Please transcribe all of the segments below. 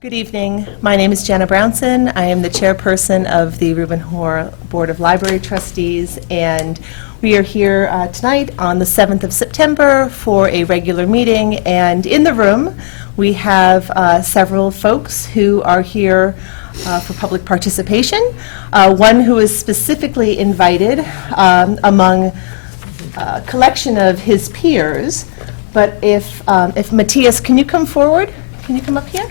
Good evening. My name is Jenna Brownson. I am the chairperson of the Reuben Hoare Board of Library Trustees, and we are here tonight on the 7th of September for a regular meeting. And in the room, we have several folks who are here for public participation. One who is specifically invited among a collection of his peers. But if Matthias, can you come forward? Can you come up here?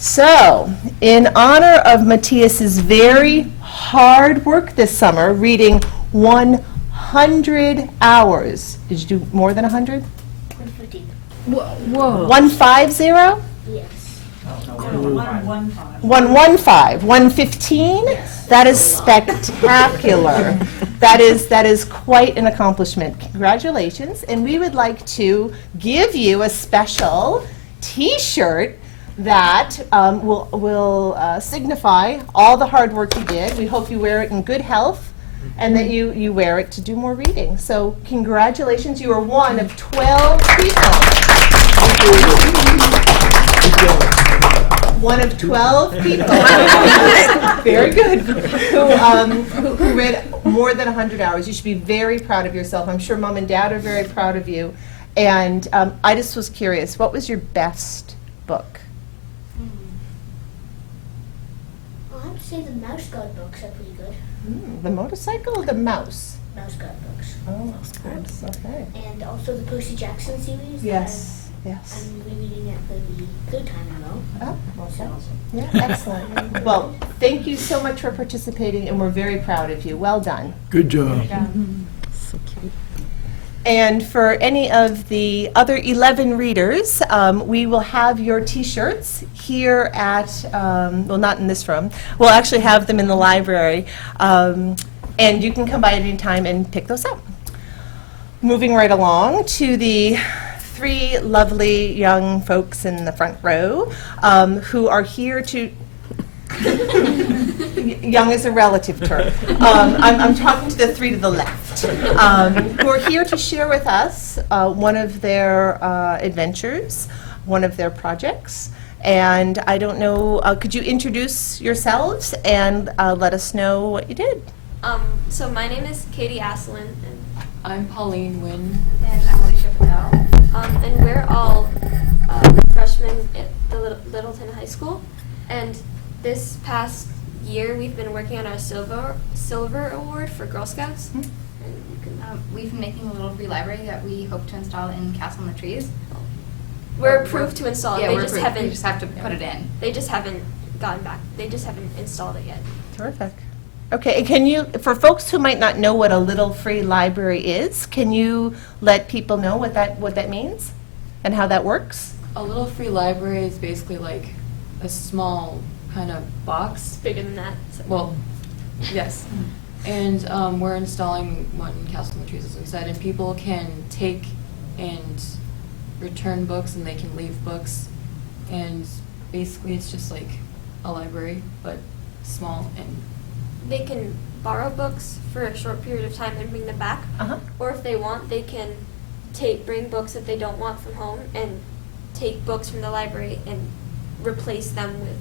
So, in honor of Matthias's very hard work this summer, reading 100 hours. Did you do more than 100? 150. Whoa. 150? Yes. 115. 115? That is spectacular. That is quite an accomplishment. Congratulations. And we would like to give you a special T-shirt that will signify all the hard work you did. We hope you wear it in good health and that you wear it to do more reading. So congratulations, you are one of 12 people. One of 12 people. Very good. Who read more than 100 hours. You should be very proud of yourself. I'm sure Mom and Dad are very proud of you. And I just was curious, what was your best book? I'll have to say the Mouse Guard books are pretty good. The motorcycle or the mouse? Mouse Guard books. Oh, mouse, okay. And also the Percy Jackson series. Yes, yes. I'm rereading it for the third time in a row. Oh, okay. Yeah, excellent. Well, thank you so much for participating, and we're very proud of you. Well done. Good job. So cute. And for any of the other 11 readers, we will have your T-shirts here at, well, not in this room. We'll actually have them in the library, and you can come by at any time and pick those up. Moving right along to the three lovely young folks in the front row who are here to young is a relative term. I'm talking to the three to the left, who are here to share with us one of their adventures, one of their projects. And I don't know, could you introduce yourselves and let us know what you did? So my name is Katie Asselin, and I'm Pauline Wynn. and I'm Alicia Patel. And we're all freshmen at the Littleton High School. And this past year, we've been working on our silver award for Girl Scouts. And you can, We've been making a little free library that we hope to install in Castle on the Trees. we're approved to install it. Yeah, They we're just approved. haven't. We just have to put it in. They just haven't gotten back. They just haven't installed it yet. Terrific. Okay, and can you, for folks who might not know what a little free library is, can you let people know what that means and how that works? A little free library is basically like a small kind of box. It's bigger than that. So. Well, yes. And we're installing one in Castle on the Trees, as we said, and people can take and return books, and they can leave books. And basically, it's just like a library, but small. And They can borrow books for a short period of time and bring them back. Uh-huh. Or if they want, they can bring books that they don't want from home and take books from the library and replace them with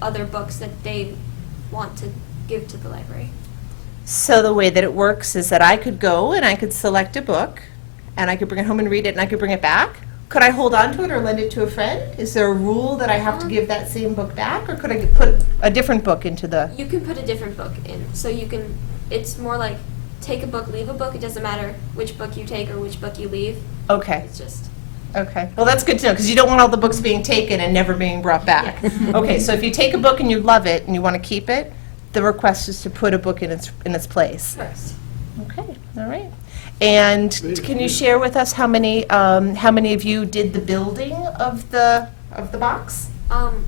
other books that they want to give to the library. So the way that it works is that I could go and I could select a book, and I could bring it home and read it, and I could bring it back. Could I hold on to it or lend it to a friend? Is there a rule that I have to give that same book back, or could I put a different book into the... You can put a different book in. So you can, it's more like take a book, leave a book. It doesn't matter which book you take or which book you leave. Okay, It's just, okay. Well, that's good to know, because you don't want all the books being taken and never being brought back. Okay, so if you take a book and you love it and you want to keep it, the request is to put a book in its place. first. Okay, all right. And can you share with us how many of you did the building of the box?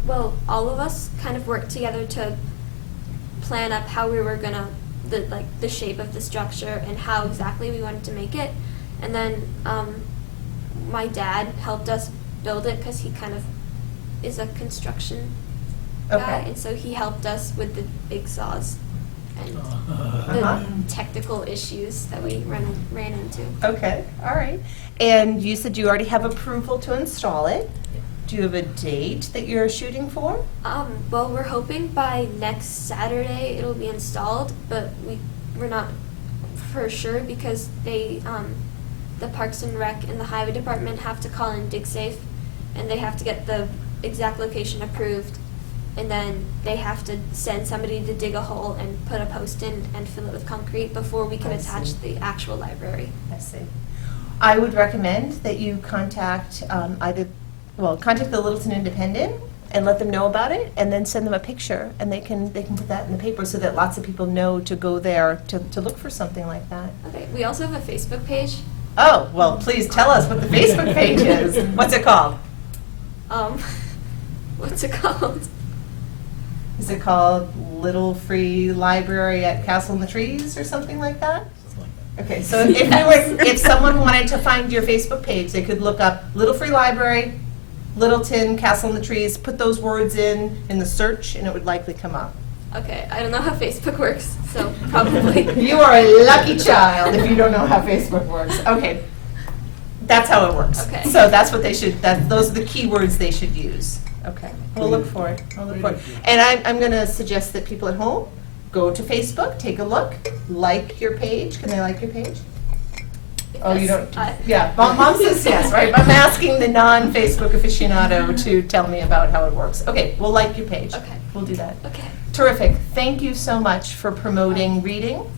Well, all of us kind of worked together to plan up how we were gonna, the shape of the structure and how exactly we wanted to make it. And then my dad helped us build it because he kind of is a construction guy, Okay. and so he helped us with the big saws and Uh-huh. the technical issues that we ran into. Okay, all right. And you said you already have approval to install it. Do you have a date that you're shooting for? Well, we're hoping by next Saturday it'll be installed, but we're not for sure because the Parks and Rec and the Highway Department have to call in DigSafe, and they have to get the exact location approved, and then they have to send somebody to dig a hole and put a post in and fill it with concrete before we can I attach see. the actual library. I see. I would recommend that you contact contact the Littleton Independent and let them know about it, and then send them a picture, and they can put that in the paper so that lots of people know to go there to look for something like that. Okay, we also have a Facebook page. Oh, well, please tell us what the Facebook page is. What's it called? What's it called? Is it called Little Free Library at Castle in the Trees or something like that? Okay, so if someone wanted to find your Facebook page, they could look up Little Free Library, Littleton, Castle in the Trees, put those words in the search, and it would likely come up. Okay, I don't know how Facebook works, so probably. You are a lucky child if you don't know how Facebook works. Okay, that's how it works. Okay. So that's what those are the keywords they should use. Okay, we'll look for it. And I'm going to suggest that people at home go to Facebook, take a look, like your page. Can they like your page? Oh, you don't? Yeah, Mom says yes, right? I'm asking the non-Facebook aficionado to tell me about how it works. Okay, we'll like your page. Okay. We'll do that. Okay. Terrific. Thank you so much for promoting reading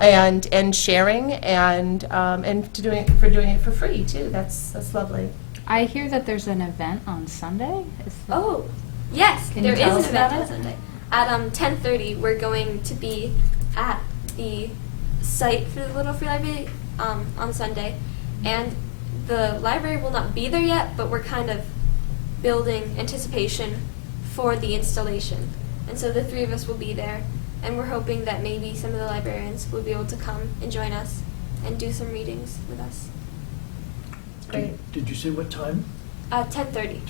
and sharing and doing it for free too. That's lovely. I hear that there's an event on Sunday. Oh, yes, Can there you is tell an us event about on it? Sunday. At 10:30, we're going to be at the site for the Little Free Library on Sunday, and the library will not be there yet, but we're kind of building anticipation for the installation. And so the three of us will be there, and we're hoping that maybe some of the librarians will be able to come and join us and do some readings with us. Great. Did you say what time? 10:30. 10:30.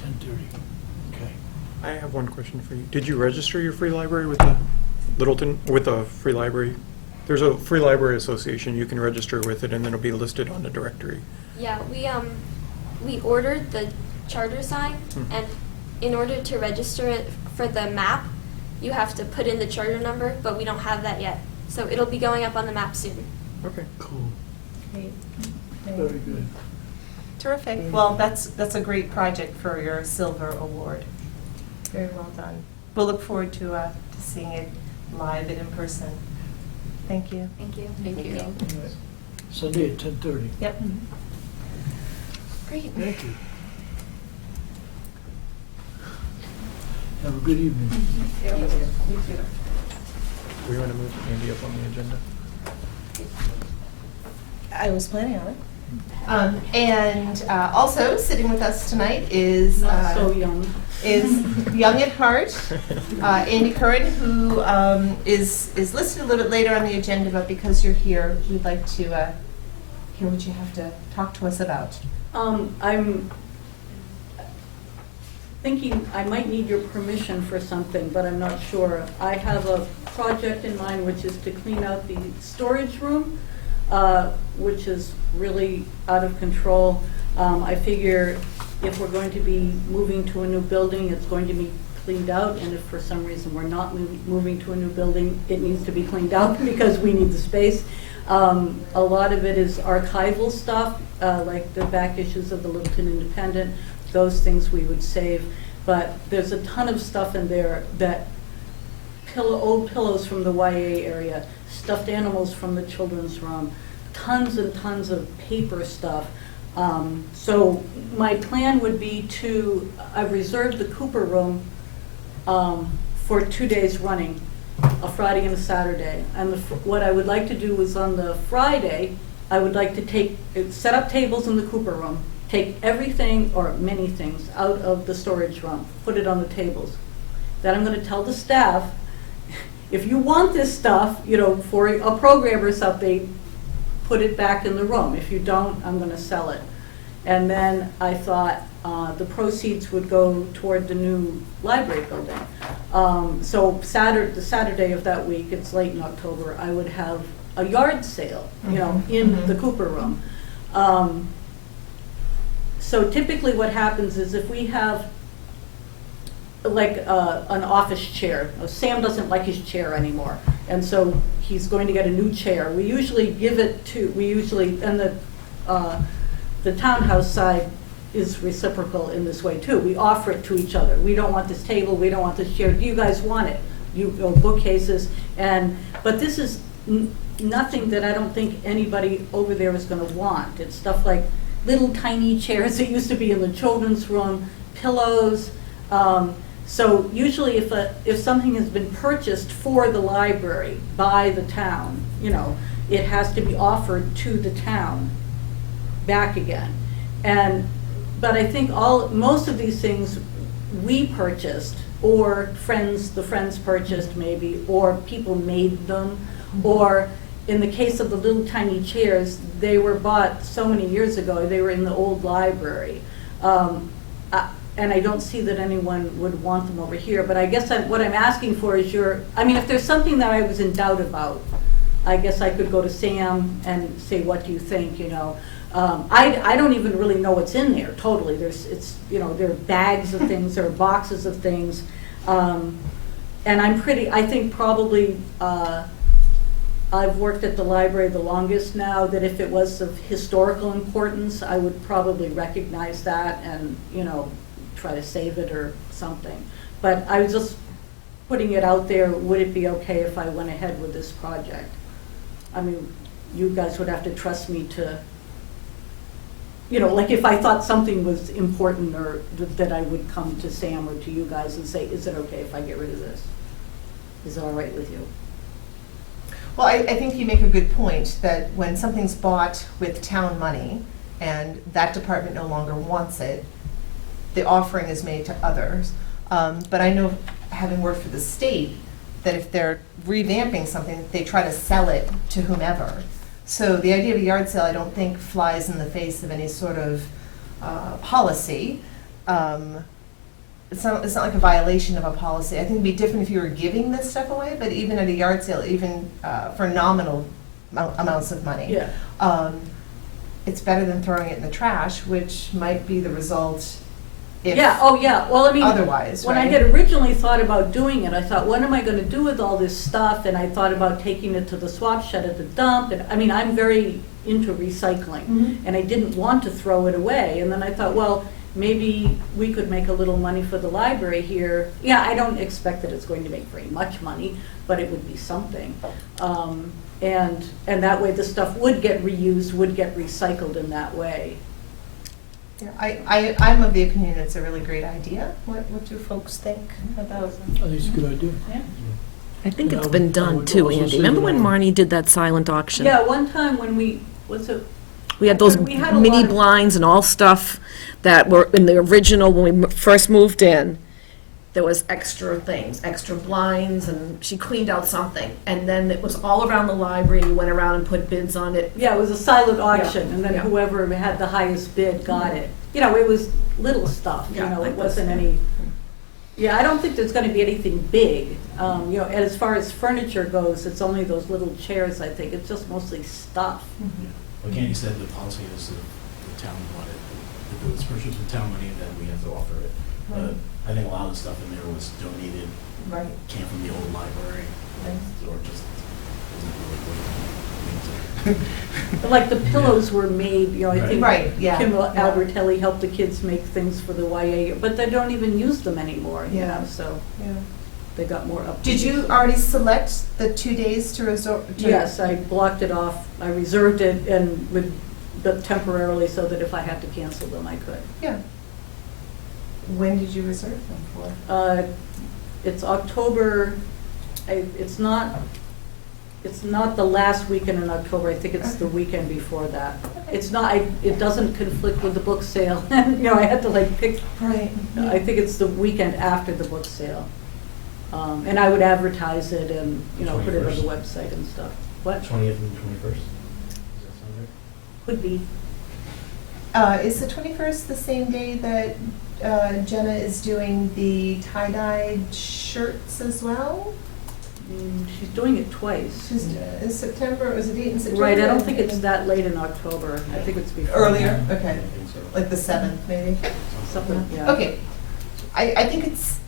Okay. I have one question for you. Did you register your free library with the Littleton, with the free library? There's a free library association, you can register with it, and then it'll be listed on the directory. Yeah, we ordered the charter sign, and in order to register it for the map, you have to put in the charter number, but we don't have that yet. So it'll be going up on the map soon. Okay. Cool. Great. Very good. Terrific. Well, that's a great project for your silver award. Very well done. We'll look forward to seeing it live and in person. Thank you. Thank you. Thank you. All right. Sunday at 10:30. Yep. Great. Thank you. Have a good evening. We want to move Andy up on the agenda? I was planning on it. And also sitting with us tonight is young at heart, Andy Curran, who is listed a little bit later on the agenda, but because you're here, we'd like to hear what you have to talk to us about. I'm thinking I might need your permission for something, but I'm not sure. I have a project in mind which is to clean out the storage room, which is really out of control. I figure if we're going to be moving to a new building, it's going to be cleaned out, and if for some reason we're not moving to a new building, it needs to be cleaned out because we need the space. A lot of it is archival stuff, like the back issues of the Littleton Independent. Those things we would save, but there's a ton of stuff in there that old pillows from the YA area, stuffed animals from the children's room, tons and tons of paper stuff. So my plan would be I've reserved the Cooper room for 2 days running, a Friday and a Saturday. And what I would like to do is on the Friday, I would like to set up tables in the Cooper room, take everything or many things out of the storage room, put it on the tables. Then I'm going to tell the staff, if you want this stuff, for a program or something, put it back in the room. If you don't, I'm going to sell it. And then I thought the proceeds would go toward the new library building. So the Saturday of that week, it's late in October, I would have a yard sale, in the Cooper room. So typically what happens is if we have like an office chair, Sam doesn't like his chair anymore, and so he's going to get a new chair. We usually give it to, and the townhouse side is reciprocal in this way too. We offer it to each other. We don't want this table, we don't want this chair, do you guys want it? Bookcases, but this is nothing that I don't think anybody over there is gonna want. It's stuff like little tiny chairs that used to be in the children's room, pillows. So usually if something has been purchased for the library by the town, it has to be offered to the town back again. But I think most of these things we purchased, or the friends purchased maybe, or people made them, or in the case of the little tiny chairs, they were bought so many years ago, they were in the old library. And I don't see that anyone would want them over here, but I guess what I'm asking for is if there's something that I was in doubt about, I guess I could go to Sam and say, what do you think, I don't even really know what's in there, totally. There are bags of things, there are boxes of things, and I think probably, I've worked at the library the longest now, that if it was of historical importance, I would probably recognize that and, try to save it or something. But I was just putting it out there, would it be okay if I went ahead with this project? You guys would have to trust me to, like if I thought something was important, or that I would come to Sam or to you guys and say, is it okay if I get rid of this? Is it all right with you? Well, I think you make a good point that when something's bought with town money and that department no longer wants it, the offering is made to others. But I know, having worked for the state, that if they're revamping something, they try to sell it to whomever. So the idea of a yard sale, I don't think flies in the face of any sort of policy. It's not like a violation of a policy. I think it'd be different if you were giving this stuff away, but even at a yard sale, even for nominal amounts of money, Yeah. It's better than throwing it in the trash, which might be the result if Yeah, oh yeah, well, otherwise, when right? I had originally thought about doing it, I thought, what am I gonna do with all this stuff? And I thought about taking it to the swap shed at the dump, and, I'm very into recycling, Mhm. and I didn't want to throw it away, and then I thought, well, maybe we could make a little money for the library here. Yeah, I don't expect that it's going to make very much money, but it would be something. And that way the stuff would get reused, would get recycled in that way. Yeah, I'm of the opinion it's a really great idea. What do folks think about? I think it's a good idea. I think And it's I been would done also too, say Andy. Remember that when Marnie did that silent auction? Yeah, one time when we We had those we had a mini lot of- blinds and all stuff that were in the original, when we first moved in. There was extra things, extra blinds, and she cleaned out something. And then it was all around the library, and you went around and put bids on it. Yeah, it was a silent auction, and then yeah. whoever had the highest bid got it. It was little stuff, Yeah, like it this. wasn't any, I don't think there's gonna be anything big. And as far as furniture goes, it's only those little chairs, I think, it's just mostly stuff. Like Andy said, the policy is that the town wanted, if it was purchased with town money, then we have to offer it. But I think a lot of the stuff in there was donated, Right. came from the old library, or just isn't really good. Like the pillows were made, I think Right, yeah. Kim Yeah. Albertelli helped the kids make things for the YA, but they don't even use them anymore, Yeah. so Yeah. they got more up. Did you already select the 2 days to resort? Yes, I blocked it off, I reserved it and but temporarily so that if I had to cancel them, I could. Yeah. When did you reserve them for? It's October, it's not the last weekend in October, I think it's the weekend before that. It's not, it doesn't conflict with the book sale, I had to pick, Right. I think it's the weekend after the book sale. And I would advertise it and, put it on the 21st. website and stuff. What? 20th and 21st? Does that sound right? Could be. Is the 21st the same day that Jenna is doing the tie-dyed shirts as well? She's doing it twice. In September, was it date in September? Right, I don't think it's that late in October. I think it's before. Earlier, okay, I think so. like the 7th, maybe? Something, yeah. Okay, I think it's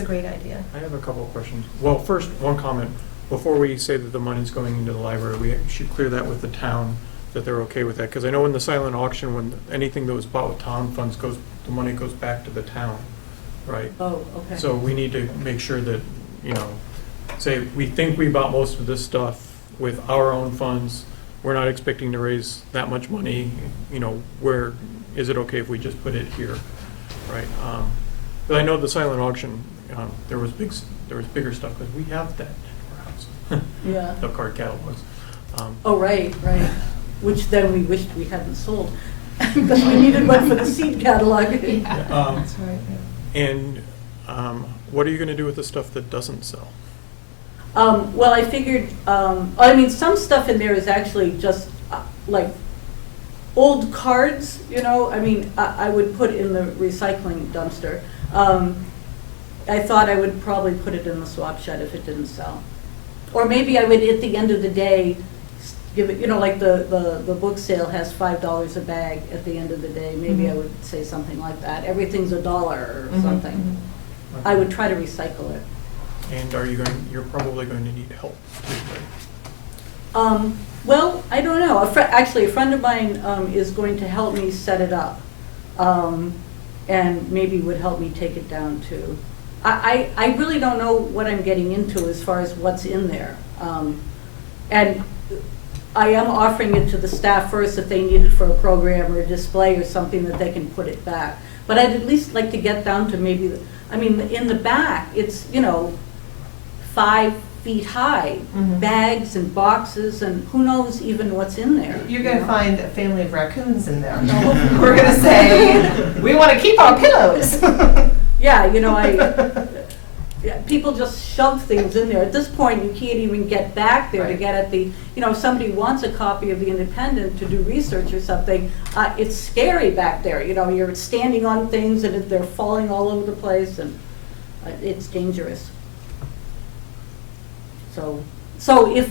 a great idea. I have a couple of questions. Well, first, one comment. Before we say that the money's going into the library, we should clear that with the town, that they're okay with that. Because I know in the silent auction, when anything that was bought with town funds goes, the money goes back to the town, right? Oh, okay. So we need to make sure that, you know, say, we think we bought most of this stuff with our own funds. We're not expecting to raise that much money, you know, where, is it okay if we just put it here, right? But I know the silent auction, there was bigger stuff, because we have that in our house. Yeah. The card catalogs. Oh, right. Which then we wished we hadn't sold, because we needed one for the seed catalog. That's right, yeah. And what are you gonna do with the stuff that doesn't sell? Well, I figured, I mean, some stuff in there is actually just like old cards, you know, I mean, I would put in the recycling dumpster. I thought I would probably put it in the swap shed if it didn't sell. Or maybe I would, at the end of the day, give it, you know, like the book sale has $5 a bag at the end of the day. Maybe I would say something like that. Everything's $1 or something. I would try to recycle it. And you're probably going to need help too, right? Well, I don't know. Actually, a friend of mine is going to help me set it up, and maybe would help me take it down too. I really don't know what I'm getting into as far as what's in there. And I am offering it to the staff first if they need it for a program or a display or something that they can put it back. But I'd at least like to get down to maybe, I mean, in the back, it's, you know, 5 feet high, bags and boxes, and who knows even what's in there. You're going to find a family of raccoons in there. We're going to say, we want to keep our pillows. Yeah, you know, yeah, people just shove things in there. At this point, you can't even get back there to Right. get at the, you know, if somebody wants a copy of The Independent to do research or something, it's scary back there. You know, you're standing on things and they're falling all over the place, and it's dangerous. So if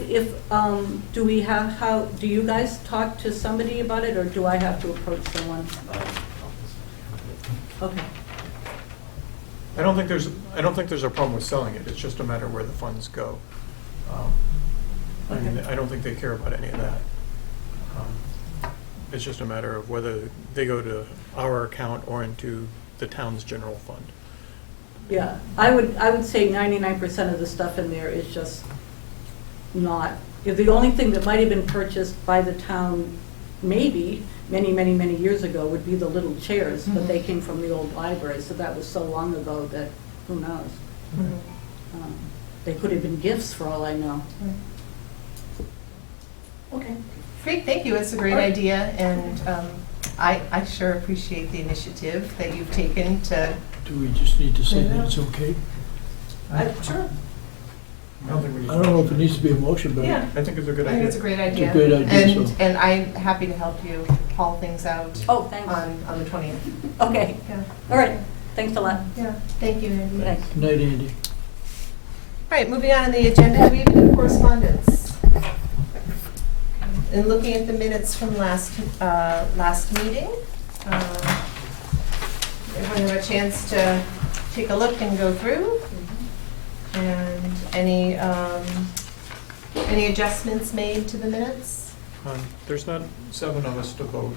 do you guys talk to somebody about it, or do I have to approach someone? Okay. I don't think there's a problem with selling it. It's just a matter of where the funds go. I mean, I don't think they care about any of that. It's just a matter of whether they go to our account or into the town's general fund. Yeah, I would say 99% of the stuff in there is just not. The only thing that might have been purchased by the town, maybe, many years ago, would be the little chairs, but they came from the old library, so that was so long ago that, who knows? They could have been gifts for all I know. Okay. Great, thank you. It's a great idea, and I sure appreciate the initiative that you've taken to. Do we just need to say that it's okay? Sure. I don't think we need I don't know if it needs to be a motion, but Yeah. I think it's a good I think idea. it's a great idea. great idea, so. And I'm happy to help you haul things out Oh, thanks. on the 20th. Okay, Yeah. all right, thanks a lot. Yeah, thank you, Andy. Thanks. Good night, Andy. All right, moving on the agenda, we have any correspondence. In looking at the minutes from last meeting, everyone have a chance to take a look and go through? And any adjustments made to the minutes? There's not 7 of us to vote.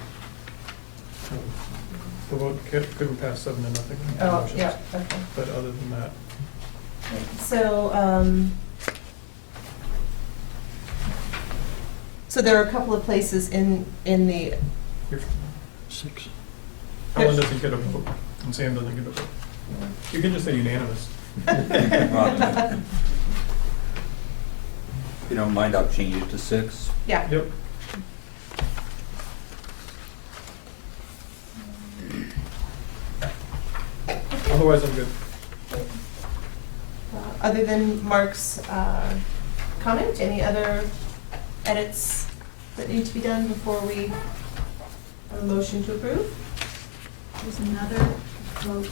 The vote couldn't pass 7 to nothing. Oh, Motions. yeah, okay. But other than that, So there are a couple of places in the, you're, 6. Ellen doesn't get a vote, and Sam doesn't get a vote. You can just say unanimous. You don't mind, I'll change it to 6. yeah. Yep. Otherwise, I'm good. Other than Mark's comment, any other edits that need to be done before we have a motion to approve? There's another vote,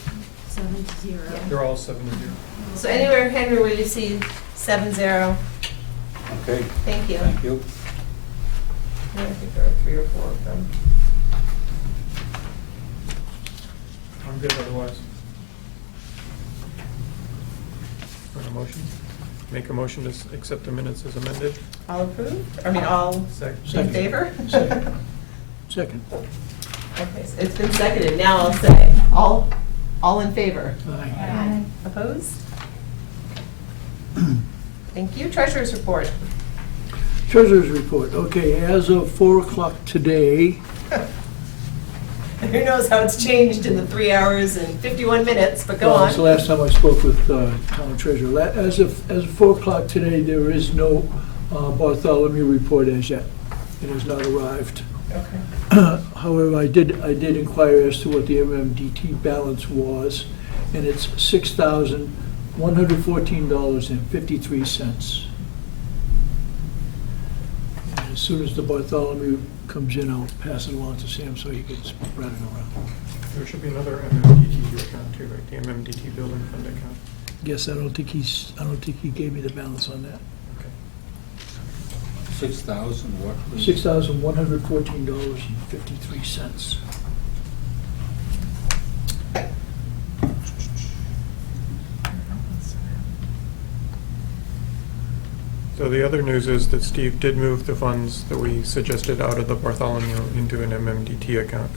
7-0. Yeah. They're all 7-0. So anywhere, Henry, where you see 7-0. Okay, Thank you. thank you. I think there are 3 or 4 of them. I'm good otherwise. Want a motion? Make a motion to accept the minutes as amended? All approved? I mean, all in Second. favor? Second. Okay, so it's been seconded. Now I'll say, all in favor? Aye. Opposed? Thank you. Treasurer's report. Treasurer's report. Okay, as of 4 o'clock today, Who knows how it's changed in the 3 hours and 51 minutes, but go well, on. it's the last time I spoke with town treasurer. As of 4 o'clock today, there is no Bartholomew report as yet. It has not arrived. Okay. However, I did inquire as to what the MMDT balance was, and it's $6,114.53. And as soon as the Bartholomew comes in, I'll pass it along to Sam so he can spread it around. There should be another MMDT account too, right? The MMDT building fund account. Yes, I don't think he gave me the balance on that. Okay. 6,000 what? please? $6,114.53. So the other news is that Steve did move the funds that we suggested out of the Bartholomew into an MMDT account.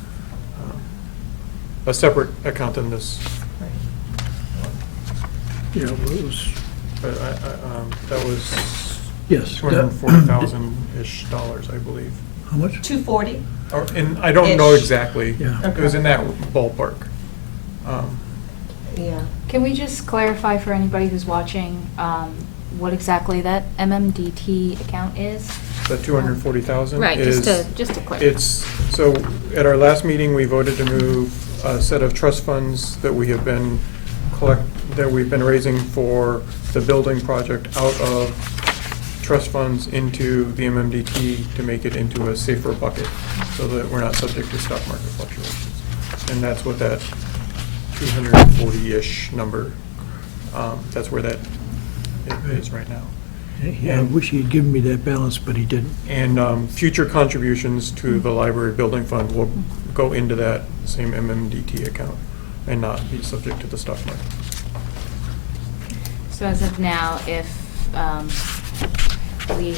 A separate account than this. Yeah, well, it was, But that was yes. $240,000-ish, I believe. How much? 240? And I don't know Ish. exactly. Yeah. It was in that ballpark. Yeah. Can we just clarify for anybody who's watching, what exactly that MMDT account is? The 240,000 Right, is. just to clarify. So at our last meeting, we voted to move a set of trust funds that we've been raising for the building project out of trust funds into the MMDT to make it into a safer bucket so that we're not subject to stock market fluctuations. And that's what that 240-ish number, that's where that is right now. Yeah, I wish he had given me that balance, but he didn't. And future contributions to the library building fund will go into that same MMDT account and not be subject to the stock market. So as of now, if we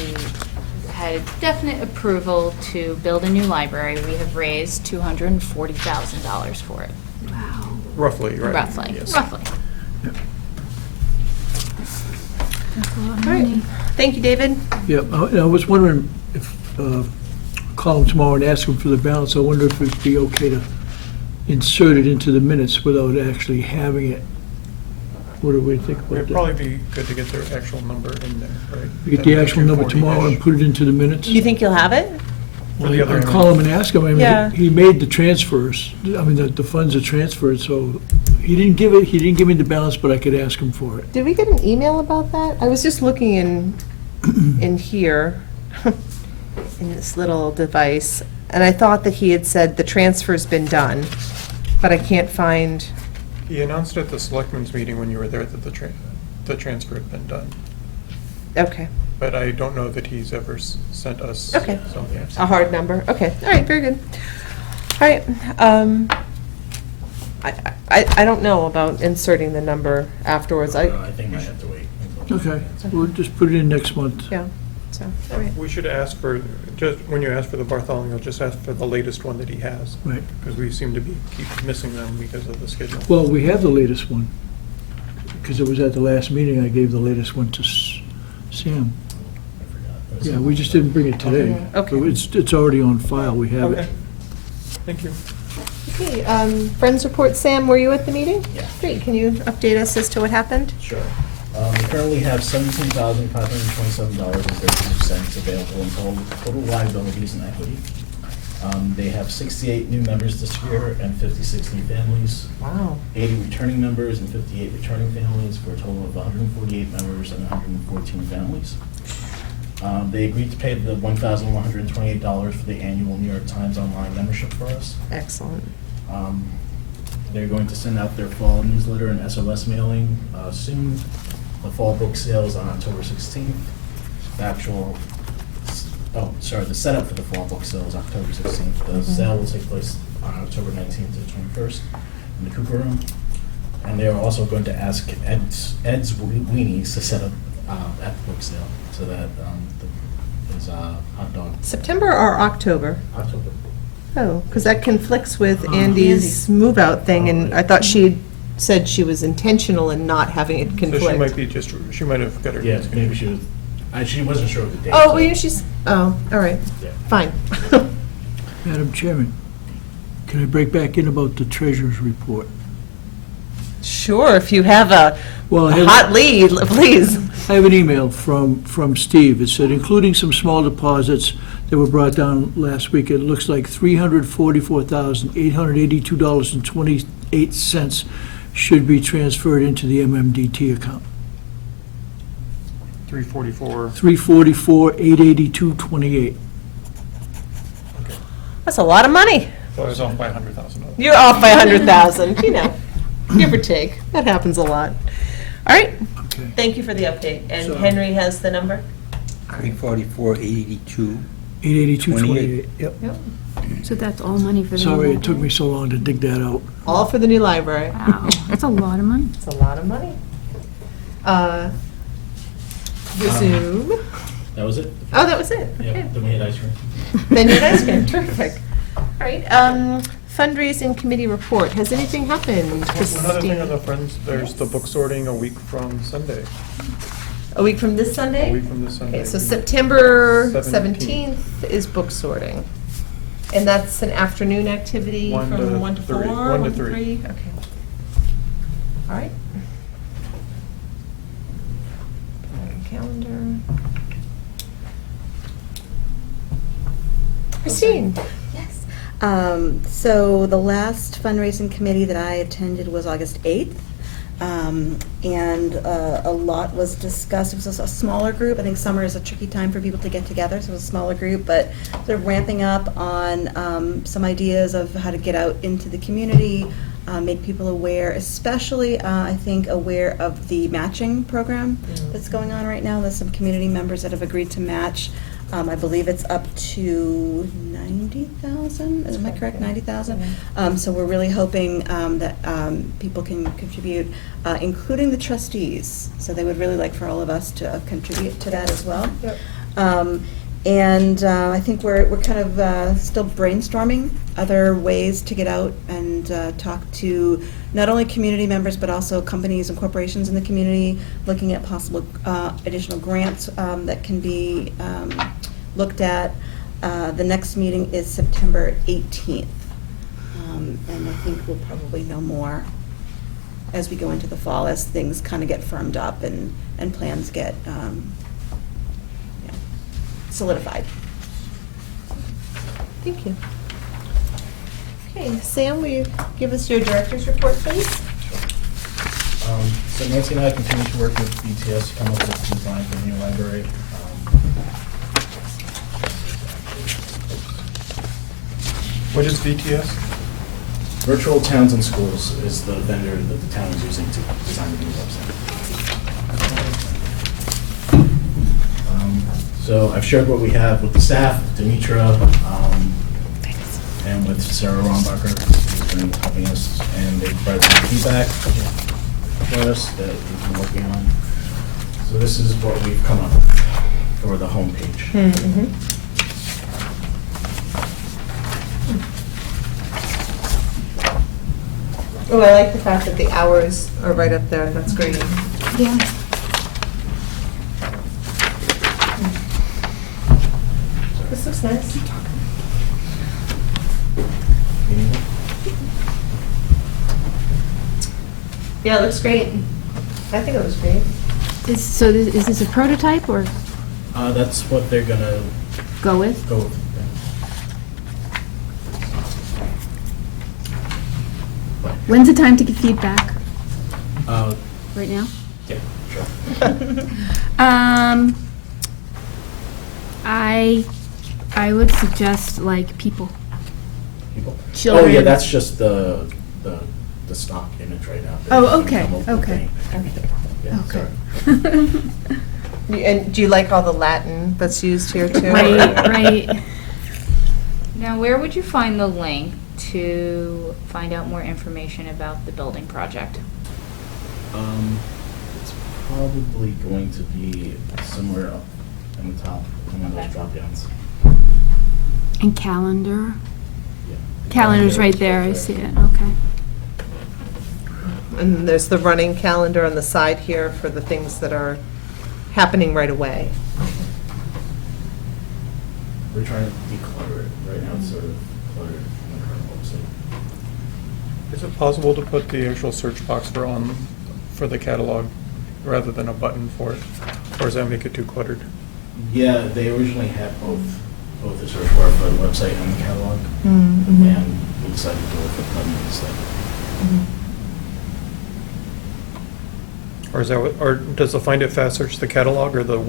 had definite approval to build a new library, we have raised $240,000 for it. Roughly, right? Roughly, Yes. roughly. That's a lot of All right. money. Thank you, David. Yeah, I was wondering if, call him tomorrow and ask him for the balance. I wonder if it'd be okay to insert it into the minutes without actually having it. What do we think about It'd that? probably be good to get their actual number in there, right? We get the actual number tomorrow and put it into the minutes? You think you'll have it? For the other I'll call him and ask him. I Yeah. mean, he made the transfers. I mean, the funds are transferred, so he didn't give me the balance, but I could ask him for it. Did we get an email about that? I was just looking in here, in this little device, and I thought that he had said the transfer's been done, but I can't find, He announced at the selectmen's meeting when you were there that the transfer had been done. okay, But I don't know that he's ever sent us Okay. something. a hard number. Okay, all right, very good. All right, I don't know about inserting the number afterwards. I think I have to wait. Okay, we'll just put it in next month. Yeah, so, all right. We should ask for, just when you ask for the Bartholomew, just ask for the latest one that he has. Right. Because we seem to keep missing them because of the schedule. Well, we have the latest one, because it was at the last meeting, I gave the latest one to Sam. I forgot. Yeah, we just didn't bring it today. Okay. So it's already on file, we have Okay. it. Thank you. Okay, Friends report, Sam, were you at the meeting? Yeah. Great, can you update us as to what happened? Sure. We currently have $17,527.32 available in total liabilities and equity. They have 68 new members this year and 56 new families, Wow. 80 returning members and 58 returning families, for a total of 148 members and 114 families. They agreed to pay the $1,128 for the annual New York Times Online membership for us. Excellent. They're going to send out their fall newsletter and SOS mailing soon. The fall book sale is on October 16th. The actual, the setup for the fall book sale is October 16th. The sale will take place on October 19th to the 21st in the Cooper Room. And they are also going to ask Ed's Weenies to set up at the book sale, so that his hot dog. September or October? October. Oh, because that conflicts with Andy's move-out thing, and I thought she said she was intentional in not having it So conflict. she might be just, she might have got her. Yeah, maybe she was. She wasn't sure of the date. Oh, so- well, yeah, she's, oh, all right, Yeah. fine. Madam Chairman, can I break back in about the treasurer's report? Sure, if you have a Well, I a have- hot lead, please. I have an email from Steve. It said, including some small deposits that were brought down last week, it looks like $344,882.28 should be transferred into the MMDT account. 344. $344,882.28. That's a lot of money. So I was off by $100,000. You're off by 100,000, you know, give or take. That happens a lot. All right, Okay. thank you for the update. And So- Henry has the number? 344,882. 882.28, yep. So that's all money for the. Sorry new it took me so long to dig that out. All for the new library. Wow, that's a lot of money. It's a lot of money. Resume. That was it? Oh, that was it, okay. Yep, then we had ice cream. Then you guys can, terrific. All right, fundraising committee report, has anything happened? Another thing on the Christine? Friends, there's the book sorting a week from Sunday. A week from this A Sunday? week from this Sunday. Okay, so September 17th 17th is book sorting. And that's an afternoon activity 1 to from 1 to 4? 3. 1 to 3. Okay. All right. Calendar. Christine? Yes. So the last fundraising committee that I attended was August 8th. And a lot was discussed. It was a smaller group. I think summer is a tricky time for people to get together, so it was a smaller group, but sort of ramping up on some ideas of how to get out into the community, make people aware, especially, I think, aware of the matching program that's going on right now. There's some community members that have agreed to match. I believe it's up to 90,000, am I correct, 90,000? So we're really hoping that people can contribute, including the trustees. So they would really like for all of us to contribute to that as well. Yep. And I think we're kind of still brainstorming other ways to get out and talk to not only community members, but also companies and corporations in the community, looking at possible additional grants that can be looked at. The next meeting is September 18th. And I think we'll probably know more as we go into the fall, as things kind of get firmed up and plans get solidified. Thank you. Okay, Sam, will you give us your director's report, please? So Nancy and I continue to work with BTS to come up with a design for the new library. What is VTS? Virtual Towns and Schools is the vendor that the town is using to design the new website. So I've shared what we have with the staff, Demetra, and with Sarah Rombacher, who's been helping us, and they provided some feedback for us that we've been working on. So this is what we've come up with for the homepage. Mm-hmm. Oh, I like the fact that the hours are right up there, that's great. Yeah. This looks nice. Yeah, it looks great. I think it looks great. Is this a prototype or That's what they're gonna go with? go with. When's the time to get feedback? Uh, Right now? yeah, sure. I would suggest like people. People. Oh, Children. yeah, that's just the stock image right now. They're Oh, gonna okay, come up with okay. anything. Yeah, Okay. sorry. And do you like all the Latin that's used here, too? Right, right. Now, where would you find the link to find out more information about the building project? It's probably going to be somewhere up in the top, in one of those Okay. drop downs. And calendar? Yeah. Calendar's right there, I see it, okay. And there's the running calendar on the side here for the things that are happening right away. We're trying to declutter it. Right now it's sort of cluttered in the current website. Is it possible to put the actual search box for the catalog rather than a button for it? Or does that make it too cluttered? Yeah, they originally had both the search bar for the website and the catalog, Mm-hmm. and we decided to go with the button instead. Or is that, or does the Find It Fast search the catalog or the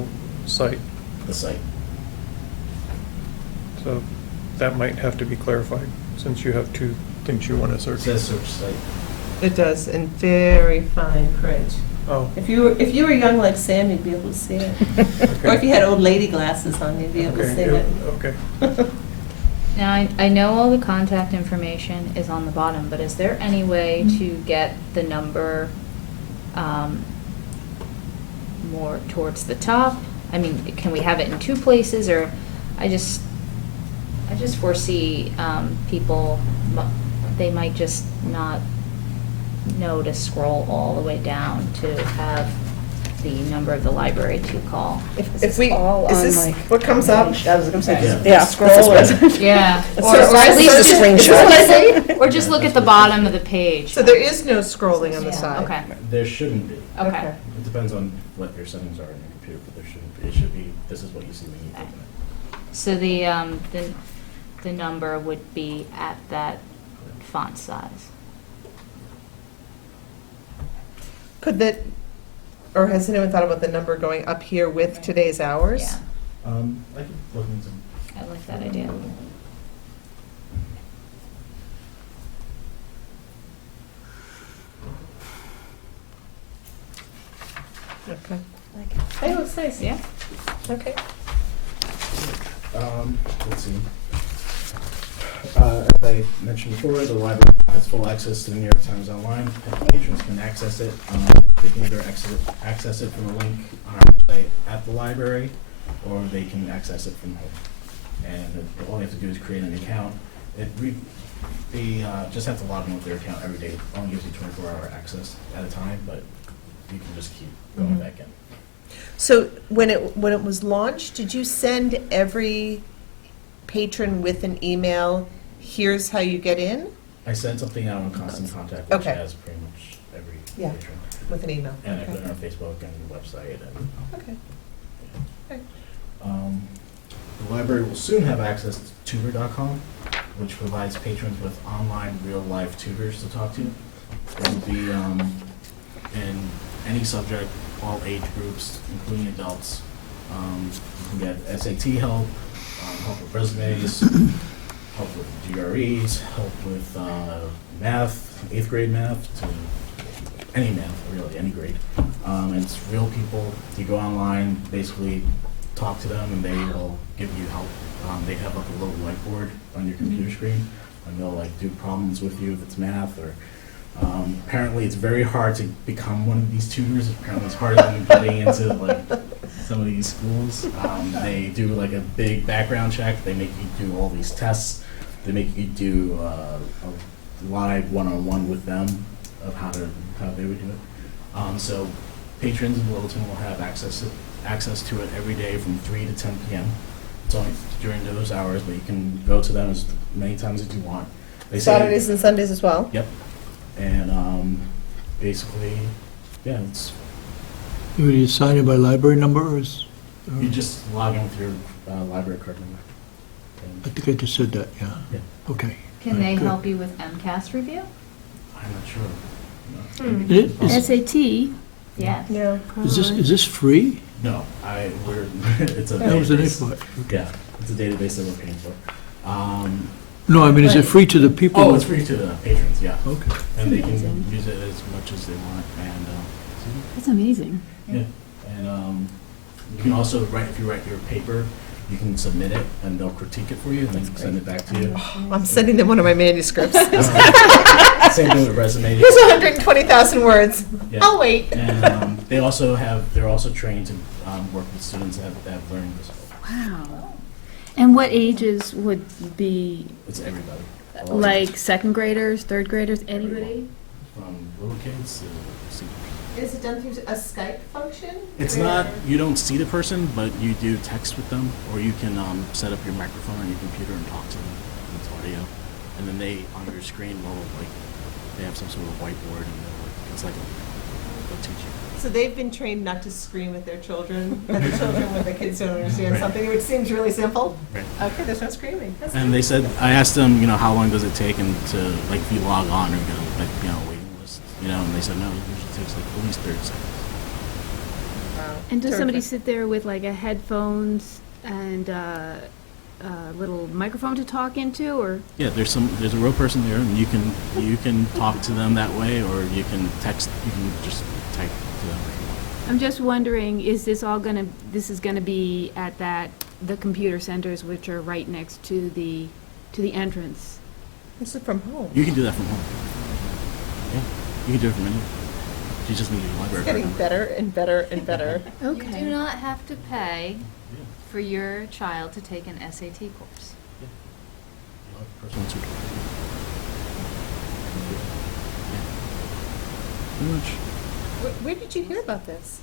site? The site. So that might have to be clarified, since you have two things you want to It search. says search site. It does, in very fine print. Oh, If you were young like Sam, you'd be able to see it. Or if you had old lady glasses on, you'd be able to see okay, it. yeah, okay. Now, I know all the contact information is on the bottom, but is there any way to get the number more towards the top? I mean, can we have it in two places, or I just foresee people, they might just not know to scroll all the way down to have the number of the library to call. If we, all is on, this like, what comes up? I was gonna say, Yeah. yeah, scroll or. Yeah, Let's or just- at least let's just, screenshot. Is this what I say? or just look at the bottom of the page. So there is no scrolling on the Yeah, side? Okay, There shouldn't be. okay. It depends on what your settings are in your computer, but there shouldn't be. It should be, this is what you see when you open it. So the number would be at that font size. Could that, or has anyone thought about the number going up here with today's hours? Yeah, I could look into. I like that idea. Okay. Hey, it looks nice. Yeah. Okay. Let's see. As I mentioned before, the library has full access to the New York Times Online. Patrons can access it. They can either access it from a link on our website at the library, or they can access it from home. And all they have to do is create an account. They just have to log in with their account every day. It only gives you 24-hour access at a time, but you can just keep going back in. So when it was launched, did you send every patron with an email, here's how you get in, I sent something out on Constant Contact, which Okay. has pretty much every Yeah. patron. with an email? And I put Okay. it on Facebook and the website. And, Okay. Okay. the library will soon have access to tutor.com, which provides patrons with online real-life tutors to talk to. It will be in any subject, all age groups, including adults. You can get SAT help, help with resumes, help with GREs, help with math, 8th grade math, to any math, really, any grade. And it's real people. You go online, basically talk to them, and they will give you help. They have like a little whiteboard on your computer screen, and they'll like do problems with you if it's math or. Apparently, it's very hard to become one of these tutors. Apparently, it's harder than getting into like some of these schools. They do like a big background check. They make you do all these tests. They make you do a live one-on-one with them of how they would do it. So patrons in Littleton will have access to it every day from 3 to 10 p.m. It's only during those hours, but you can go to them as many times as you want. They say- Saturdays and Sundays as well? Yep. And basically, yeah, it's You need to sign in by library number, or is? you just log in with your library card number. I think I just said that, yeah. Yeah. Okay. Can they Good. help you with MCAS review? I'm not sure. Hmm. Is- SAT? Yes. Yeah. Is this free? No, we're it's a That was an database. input. Yeah, it's a database that we're paying for. No, I mean, is it But- free to the people? Oh, it's free to the patrons, yeah. Okay. And they can use it as much as they want, and That's amazing. Yeah, and you can also write, if you write your paper, you can submit it, and they'll critique it for you, and then send it back to you. I'm sending them one of my manuscripts. Same thing with resume. Here's 120,000 words. Yeah. I'll wait. And they're also trained to work with students that have learning disabilities. Wow. And what ages would be, It's everybody. All like, second graders, third graders, anybody? from little kids to seniors. Is it done through a Skype function? It's not, you don't see the person, but you do text with them, or you can set up your microphone on your computer and talk to them. It's audio. And then they, on your screen, will, like, they have some sort of whiteboard, and it's like, they'll teach you. So they've been trained not to scream at their children, when the kids don't understand Right. something, which seems really simple. Right. Okay, there's no screaming. That's And they said, I asked them, how long does it take, and to, like, if you log on, or waiting list, and they said, no, it usually takes, like, at least 30 seconds. Wow. And does somebody Terrific. sit there with like a headphones and little microphone to talk into, or? Yeah, there's a real person there, and you can talk to them that way, or you can text, you can just type to them. I'm just wondering, is this all this is gonna be at the computer centers, which are right next to the entrance? This is from home. You can do that from home. Yeah, you can do it from anywhere. You just need your library It's card getting number. better and better and better. You do not have to pay for your child to take an SAT course. You'll have a personal tutor. Yeah. Pretty much. Where did you hear about this?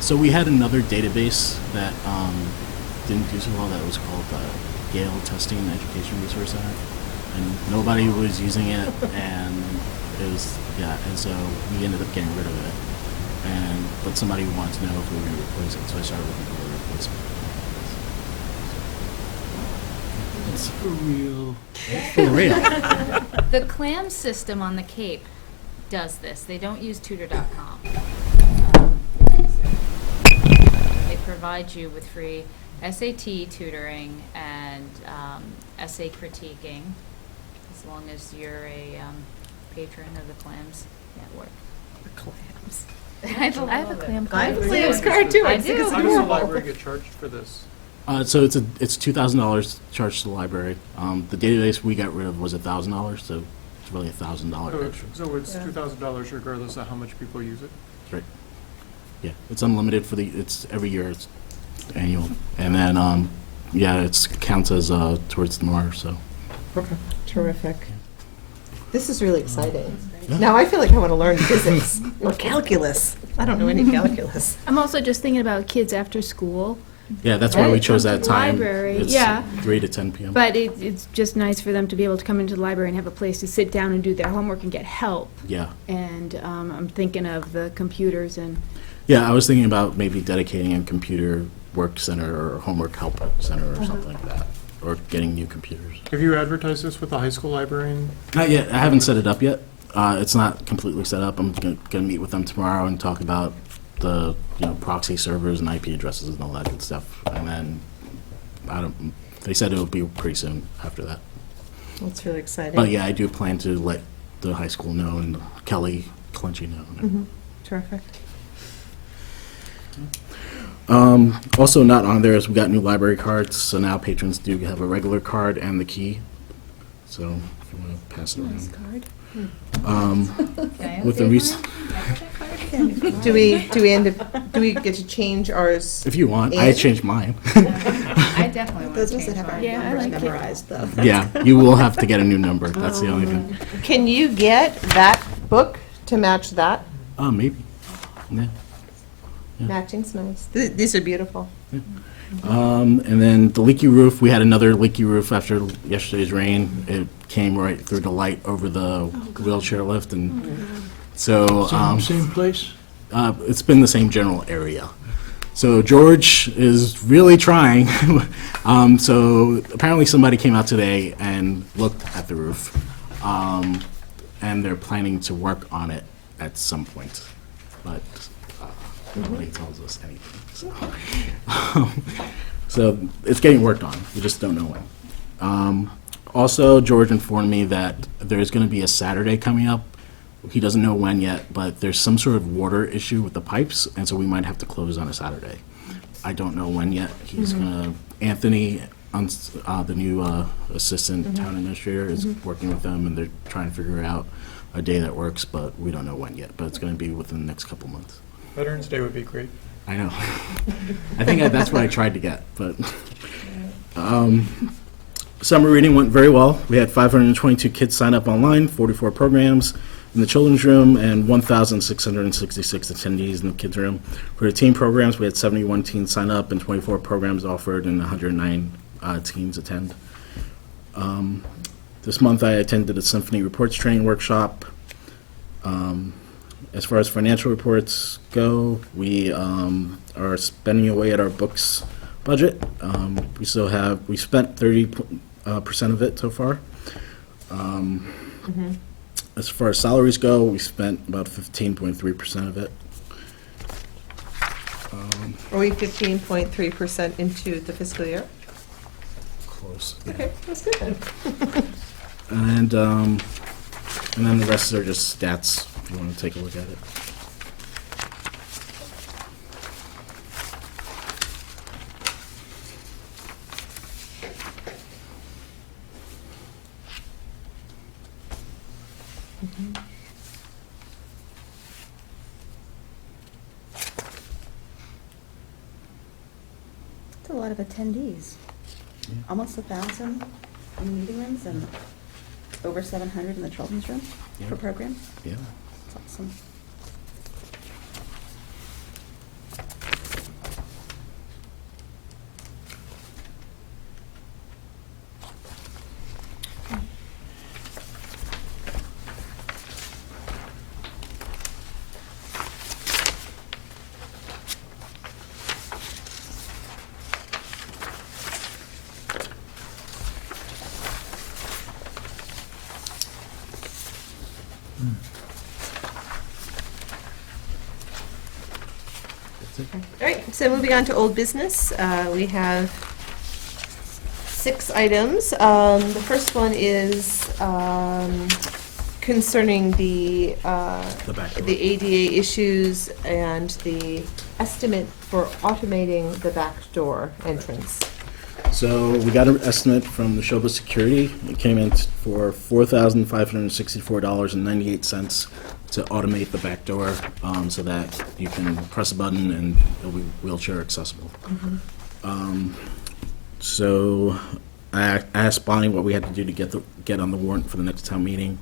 So we had another database that didn't do so well. That was called Gale Testing and Education Resource Center, and nobody was using it, and it was and so we ended up getting rid of it. But somebody wanted to know if we were going to replace it, so I started looking for a replacement. It's for real. For real. The CLAM system on the Cape does this. They don't use tutor.com. They provide you with free SAT tutoring and essay critiquing, as long as you're a patron of the CLAMS network. The clams. I have a CLAM I have a card. clams card too. I think do. it's How does the adorable. library get charged for this? So it's $2,000 charged to the library. The database we got rid of was $1,000, so it's really $1,000 extra. So it's Yeah. $2,000 regardless of how much people use it? Right. Yeah, it's unlimited it's every year, it's annual. And then, it counts as towards the MAR, so. Okay. Terrific. This is really exciting. Yeah. Now I feel like I want to learn physics or calculus. I don't know any calculus. I'm also just thinking about kids after school, Yeah, that's why we Right. chose Come that to the time. library, It's yeah. 3 to 10 p.m. but it's just nice for them to be able to come into the library and have a place to sit down and do their homework and get help. Yeah. And I'm thinking of the computers and, Yeah, I was thinking about maybe dedicating a computer work center or homework help center or something like that, or getting new computers. Have you advertised this with the high school librarian? Not yet. I haven't set it up yet. It's not completely set up. I'm gonna meet with them tomorrow and talk about the proxy servers and IP addresses and all that good stuff. And then they said it'll be pretty soon after that. That's really exciting. But yeah, I do plan to let the high school know and Kelly Clenchey know. Mhm. Terrific. Also not on there is we got new library cards, so now patrons do have a regular card and the key. So if you want to pass it around. card. With the Do we get to change ours? if you want, I And- changed mine. I definitely want Those to of us that change have our mine. Yeah, I numbers like it. memorized, though. Yeah, you will have to get a new number. That's the only thing. Can you get that book to match that? Maybe. Yeah. Yeah. Matching's nice. These are beautiful. And then the leaky roof, we had another leaky roof after yesterday's rain. It came right through the light over the wheelchair lift, and so Same place? it's been the same general area. So George is really trying. So apparently somebody came out today and looked at the roof, and they're planning to work on it at some point, but nobody tells us anything. So it's getting worked on. We just don't know when. Also, George informed me that there's going to be a Saturday coming up he doesn't know when yet, but there's some sort of water issue with the pipes, and so we might have to close on a Saturday. I don't know when yet. He's gonna, Anthony, the new assistant town administrator, is working with them, and they're trying to figure out a day that works, but we don't know when yet, but it's gonna be within the next couple months. Veterans Day would be great. I know. I think that's what I tried to get, but. Summer reading went very well. We had 522 kids sign up online, 44 programs in the children's room, and 1,666 attendees in the kids' room. For the teen programs, we had 71 teens sign up and 24 programs offered, and 109 teens attend. This month, I attended a symphony reports training workshop. As far as financial reports go, we are spending away at our books budget. We spent 30% of it so far. As far as salaries go, we spent about 15.3% of it. Are we 15.3% into the fiscal year? Close. Yeah. Okay, that's good then. And then the rest are just stats, if you want to take a look at it. It's a lot of attendees. Yeah. Almost 1,000 in the meeting rooms and over 700 in the children's room Yeah. for programs. Yeah. That's awesome. That's it. All right, so moving on to old business, we have 6 items. The first one is concerning the back door. the ADA issues and the estimate for automating the back door entrance. So we got an estimate from the Neshoba Security. It came in for $4,564.98 to automate the back door, so that you can press a button and it'll be wheelchair accessible. So I asked Bonnie what we had to do to get on the warrant for the next town meeting.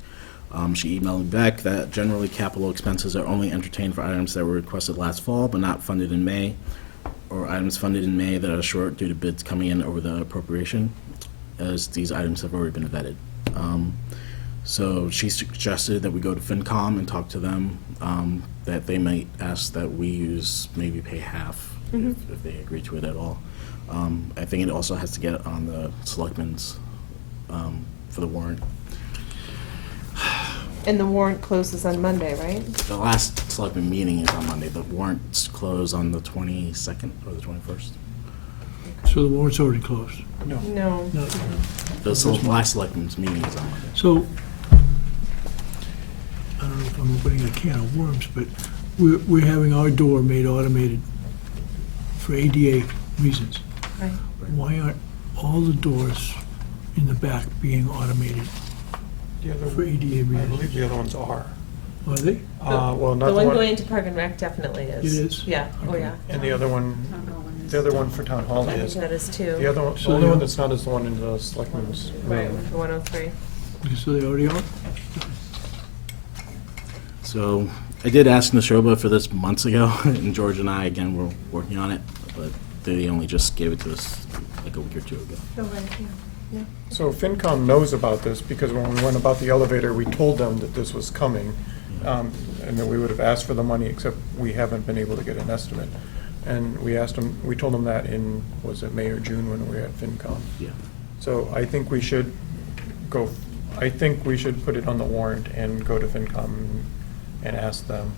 She emailed me back that generally capital expenses are only entertained for items that were requested last fall but not funded in May, or items funded in May that are short due to bids coming in over the appropriation, as these items have already been vetted. So she suggested that we go to FinCom and talk to them, that they might ask that we maybe pay half if they agree to it at all. I think it also has to get on the selectmen's for the warrant. And the warrant closes on Monday, right? The last selectmen meeting is on Monday. The warrants close on the 22nd or the 21st. So the warrant's already closed. No. No. No. The last selectmen's meeting is on Monday. So, I don't know if I'm opening a can of worms, but we're having our door made automated for ADA reasons. Right. Why aren't all the doors in the back being automated The other for one, ADA I reasons? believe the other ones are. Are they? Well, not The one going into Park and Rec definitely is. It is? Yeah, oh Okay. yeah. And the other one for Town Hall I think is. that is too. The other one, the So only they one are- that's not is the one in the selectmen's Right, room. for 103. So they already are? So I did ask Neshoba for this months ago, and George and I, again, were working on it, but they only just gave it to us like a week or two ago. Oh, right, yeah. So FinCom knows about this, because when we went about the elevator, we told them that this was coming, and that we would have asked for the money, except we haven't been able to get an estimate. And we asked them, we told them that in, was it May or June when we were at FinCom? Yeah. So I think we should put it on the warrant and go to FinCom and ask them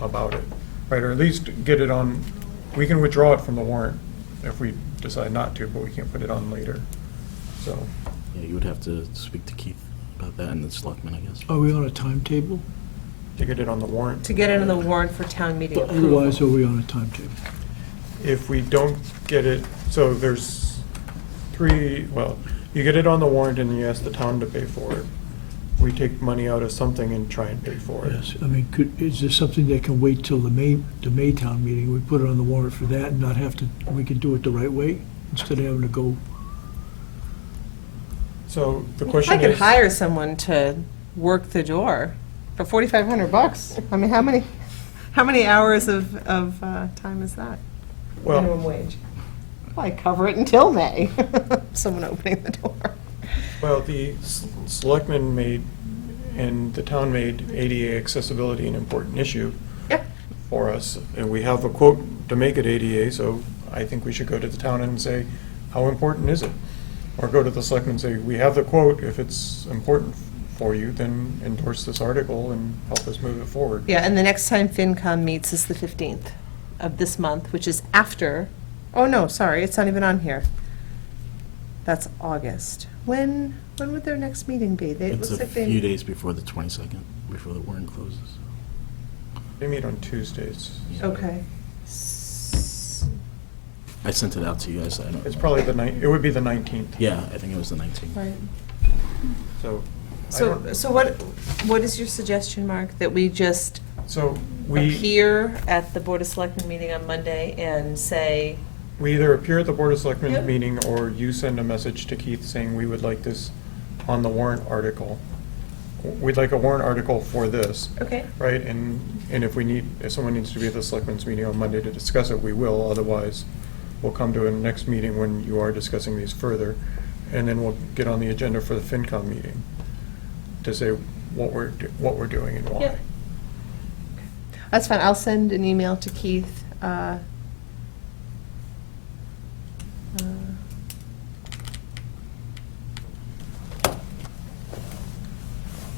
about it, right, or at least get it on, we can withdraw it from the warrant if we decide not to, but we can't put it on later, so. Yeah, you would have to speak to Keith about with that and the selectmen, I guess. Are we on a timetable? To get it on the warrant. To get it on the warrant for town meeting But approval. otherwise, are we on a timetable? If we don't get it, so there's you get it on the warrant and you ask the town to pay for it. We take money out of something and try and pay for it. Yes, I mean, is there something that can wait till the May town meeting? We put it on the warrant for that and not have to, we can do it the right way instead of having to go. So the I question could is, hire someone to work the door for $4,500. I mean, how many hours of time is that? well, Minimum wage. Well, I cover it until May. Someone opening the door. well, the selectmen made, and the town made ADA accessibility an important issue Yeah. for us. And we have a quote to make it ADA, so I think we should go to the town and say, how important is it? Or go to the selectmen and say, we have the quote, if it's important for you, then endorse this article and help us move it forward. Yeah, and the next time FinCom meets is the 15th of this month, which is after, oh no, sorry, it's not even on here. That's August. When would their next meeting be? It It's looks a like they- few days before the 22nd, before the warrant closes. They meet on Tuesdays. Okay. I sent it out to you guys. I don't. It's probably it would be the 19th, Yeah, I think it was the 19th. Right. so. I So, don't- so what is your suggestion, Mark? That we just So we appear at the Board of Selectmen meeting on Monday and say, We either appear at the Board of Selectmen's Yep. meeting, or you send a message to Keith saying we would like this on the warrant article. We'd like a warrant article for this, okay, right? And if someone needs to be at the Selectmen's meeting on Monday to discuss it, we will. Otherwise, we'll come to a next meeting when you are discussing these further. And then we'll get on the agenda for the FinCom meeting to say what we're doing and why. Yep. That's fine. I'll send an email to Keith.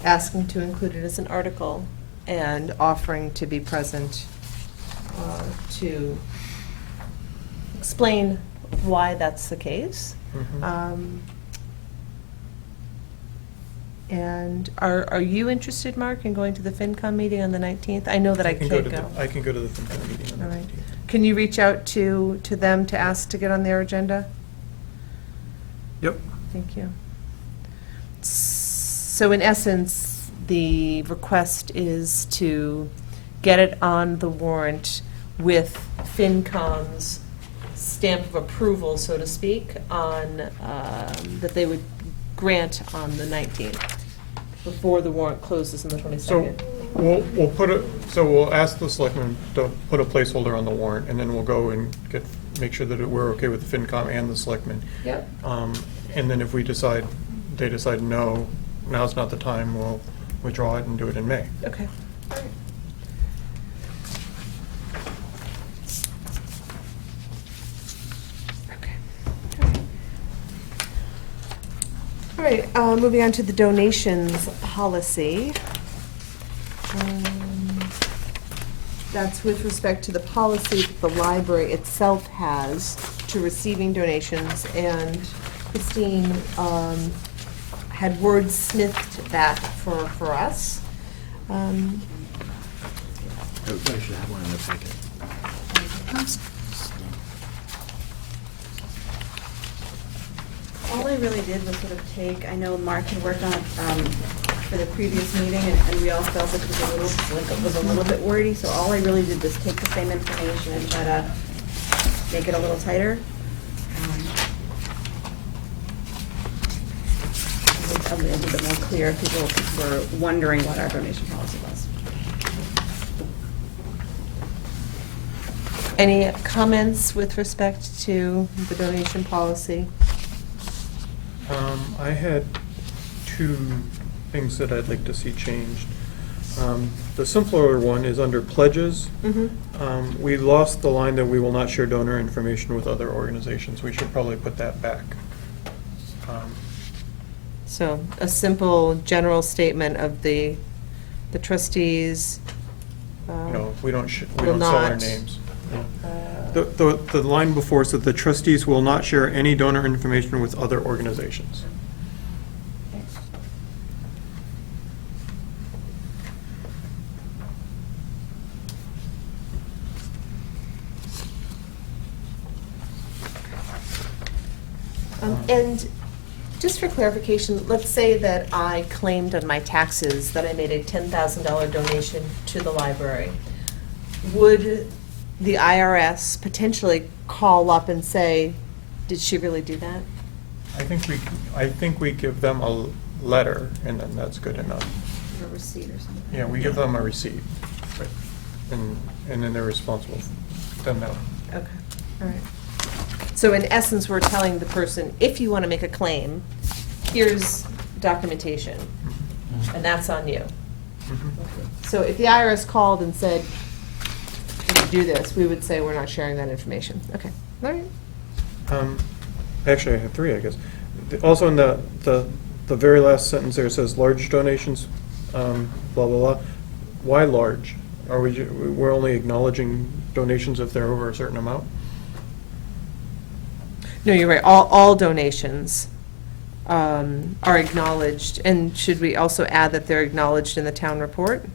Asking to include it as an article and offering to be present to explain why that's the case. Mhm. And are you interested, Mark, in going to the FinCom meeting on the 19th? I know that I can't go. I can go to the FinCom meeting on the All right. 19th. Can you reach out to them to ask to get on their agenda? Yep. Thank you. So in essence, the request is to get it on the warrant with FinCom's stamp of approval, so to speak, on, that they would grant on the 19th, before the warrant closes on the 22nd. So we'll ask the selectmen to put a placeholder on the warrant, and then we'll go and make sure that we're okay with the FinCom and the selectmen. Yep. And then if they decide no, now's not the time, we'll withdraw it and do it in May. Okay. All right. Okay. All right, moving on to the donations policy. That's with respect to the policy that the library itself has to receiving donations, and Christine had wordsmithed that for us. Everybody should have one in their packet. All I really did was sort of take, I know Mark had worked on it for the previous meeting, and we all felt like it was a little bit wordy, so all I really did was take the same information and try to make it a little tighter. A little bit more clear if people were wondering what our donation policy was. Any comments with respect to the donation policy? I had two things that I'd like to see changed. The simpler one is under pledges. Mm-hmm. We lost the line that we will not share donor information with other organizations. We should probably put that back. So a simple general statement of the trustees. No, we don't Will sell our not, names. uh, The line before said the trustees will not share any donor information with other organizations. And just for clarification, let's say that I claimed on my taxes that I made a $10,000 donation to the library. Would the IRS potentially call up and say, did she really do that? I think we give them a letter, and then that's good enough. A receipt or something. Yeah, we give them a receipt, and then they're responsible, then they'll. Okay, all right. So in essence, we're telling the person, if you want to make a claim, here's documentation, and that's on you. So if the IRS called and said, "Did you do this?" we would say, we're not sharing that information. Okay, all right. Actually, I have three, I guess. Also in the very last sentence there, it says large donations, blah, blah, blah. Why large? We're only acknowledging donations if they're over a certain amount? No, you're right. All donations are acknowledged. And should we also add that they're acknowledged in the town report?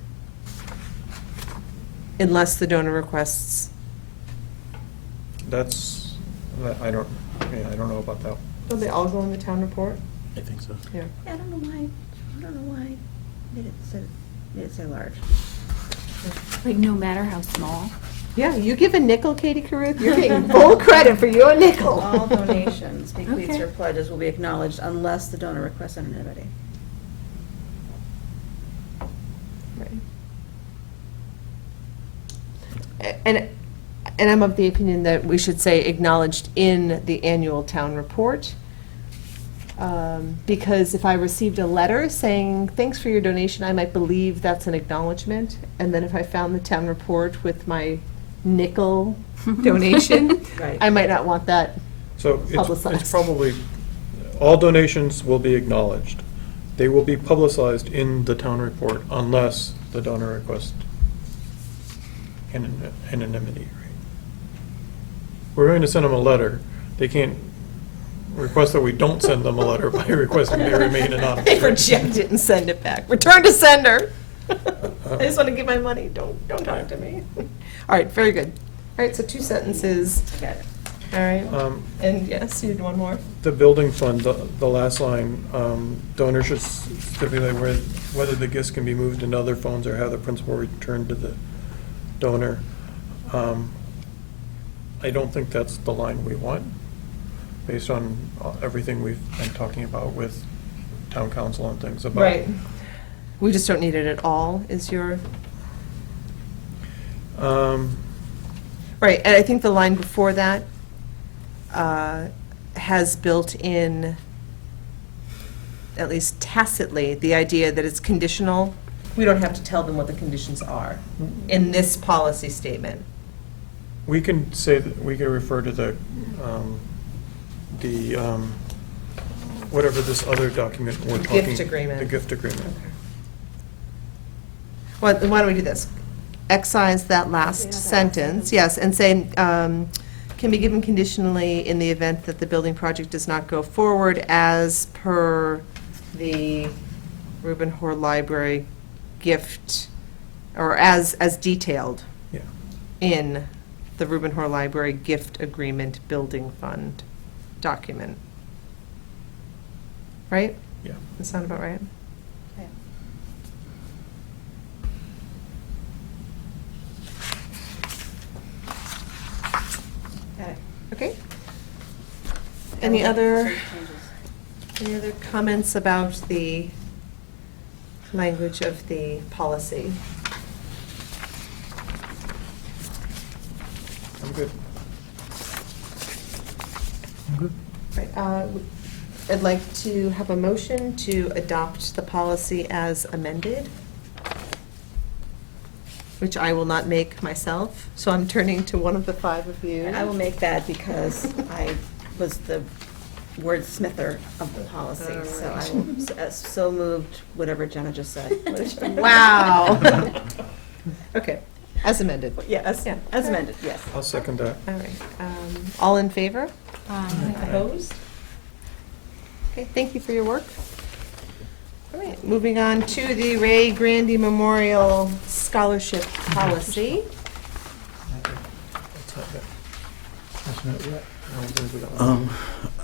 Unless the donor requests. I don't know about that. Don't they all go in the town report? I think so. Yeah. I don't know why made it say large. Like, no matter how small? Yeah, you give a nickel, Katie Caruth, you're getting full credit for your nickel. All donations, bequeaths, Okay. or pledges will be acknowledged unless the donor requests anonymity. Right. And I'm of the opinion that we should say acknowledged in the annual town report. Because if I received a letter saying, thanks for your donation, I might believe that's an acknowledgement. And then if I found the town report with my nickel donation, Right. I might not want that. So Publicized. it's probably, all donations will be acknowledged. They will be publicized in the town report unless the donor requests anonymity, right? We're going to send them a letter. They can't request that we don't send them a letter by requesting they remain anonymous. They right? reject it and send it back. Return to sender. I just want to get my money. Don't talk to me. All right, very good. All right, so 2 sentences. I got it. All right. And yes, you had one more. The building fund, the last line, donors should stipulate whether the gifts can be moved into other funds or have the principal returned to the donor. I don't think that's the line we want, based on everything we've been talking about with town council and things about. Right. We just don't need it at all, is your, right, and I think the line before that has built in, at least tacitly, the idea that it's conditional. We don't have to tell them what the conditions are in this policy statement. We can say, that we can refer to the whatever this other document we're The talking. gift agreement. The gift agreement. Why don't we do this? Excise that last sentence, yes, and say, can be given conditionally in the event that the building project does not go forward as per the Reuben Hoare Library gift, or as detailed Yeah. in the Reuben Hoare Library gift agreement building fund document. Right? Yeah. Does that sound about right? Got it. Okay. Any other? Changes. Any other comments about the language of the policy? I'm good. Right, I'd like to have a motion to adopt the policy as amended, which I will not make myself, so I'm turning to one of the 5 of you. And I will make that because I was the wordsmither of the policy, so I will, so moved, whatever Jenna just said. Wow. Okay, as amended. Yes, Yeah. as amended, yes. I'll second that. All right, all in favor? Opposed? Okay, thank you for your work. All right, moving on to the Ray Grandy Memorial Scholarship Policy. That's not it. That's not right. I don't think we got one.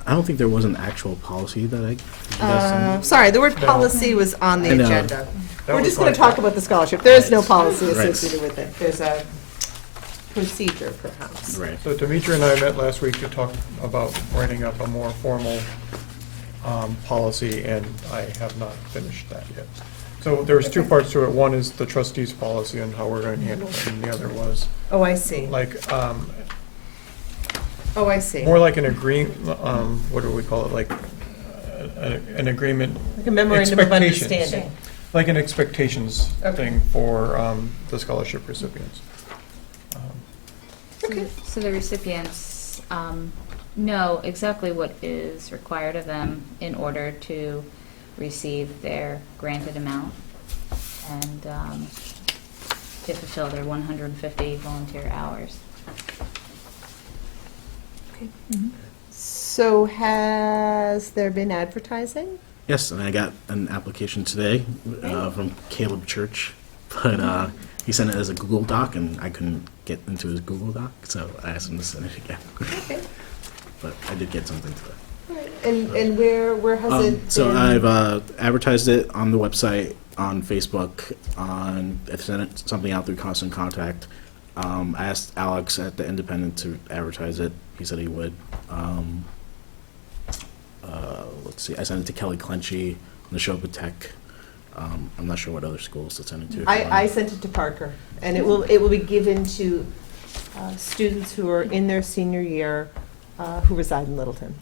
I don't think there was an actual policy that you guys sent. Sorry, the word No. policy was on the I know. agenda. That We're was just going to my talk about the scholarship. There is no policy Right. associated with it. There's a procedure, perhaps. Right. So Demetra and I met last week to talk about writing up a more formal policy, and I have not finished that yet. So there's two parts to it. One is the trustees' policy and how we're going to handle it, and the other was Oh, I see. like, Oh, I see. more like an what do we call it, like, an agreement. Like a memorandum of expectations. understanding. Like an expectations Okay. thing for the scholarship recipients. Okay. So the recipients know exactly what is required of them in order to receive their granted amount and to fulfill their 150 volunteer hours. So has there been advertising? Yes, and I got an application today from Caleb Church, but he sent it as a Google Doc, and I couldn't get into his Google Doc, so I asked him to send it again. Okay. But I did get something today. All right. And where has it So been? I've advertised it on the website, on Facebook, I've sent it something out through Constant Contact. I asked Alex at the Independent to advertise it. He said he would. Let's see, I sent it to Kelly Clenchy, Neshoba Tech. I'm not sure what other schools to send it to. if you want. I sent it to Parker, and it will be given to students who are in their senior year who reside in Littleton.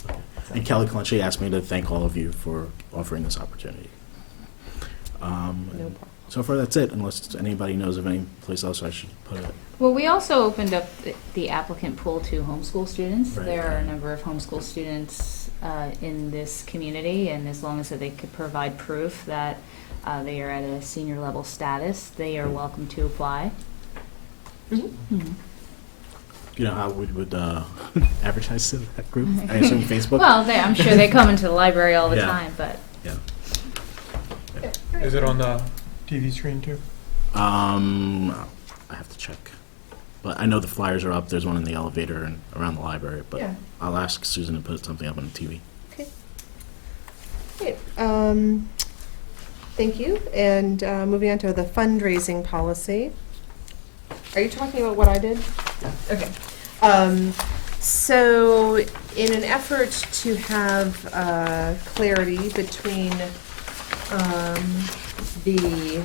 And Kelly Clenchy asked me to thank all of you for offering this opportunity. No problem. So far, that's it, unless anybody knows of any place else I should put it. Well, we also opened up the applicant pool to homeschool students. Right. There are a number of homeschool students in this community, and as long as they could provide proof that they are at a senior level status, they are welcome to apply. Mm-hmm. You know how we would advertise to that group? I assume Facebook? Well, I'm sure they come into the library all the Yeah. time, but Yeah. Is it on the TV screen too? I have to check. But I know the flyers are up. There's one in the elevator and around the library, but Yeah. I'll ask Susan to put something up on the TV. Okay. Great. Thank you. And moving on to the fundraising policy. Are you talking about what I did? Okay. So in an effort to have clarity between the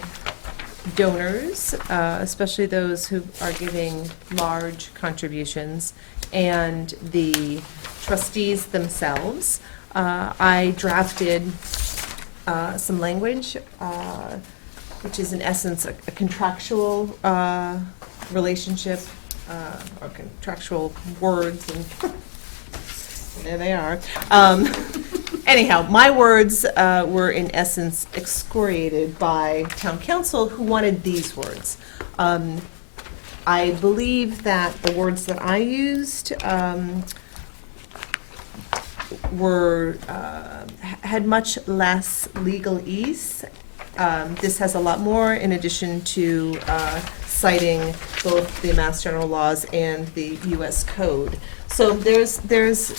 donors, especially those who are giving large contributions, and the trustees themselves, I drafted some language, which is in essence a contractual relationship, or contractual words, and there they are. Anyhow, my words were in essence excoriated by town council, who wanted these words. I believe that the words that I used had much less legalese. This has a lot more, in addition to citing both the Mass General laws and the U.S. Code. So there's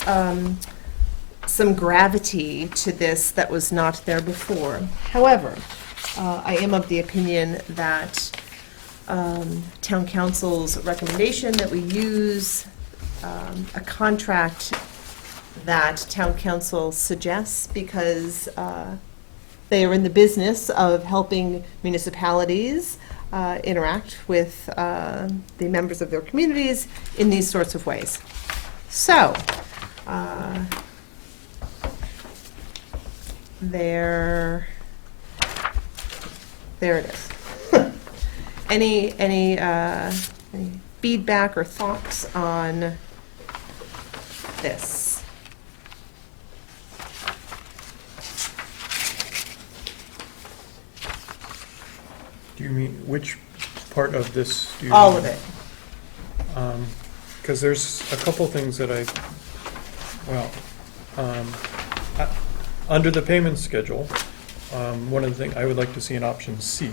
some gravity to this that was not there before. However, I am of the opinion that town council's recommendation that we use a contract that town council suggests, because they are in the business of helping municipalities interact with the members of their communities in these sorts of ways. So, there it is. Any feedback or thoughts on this? Do you mean, which part of this do you? All mean? of it. Because there's a couple things that under the payment schedule, one of the things, I would like to see an option C,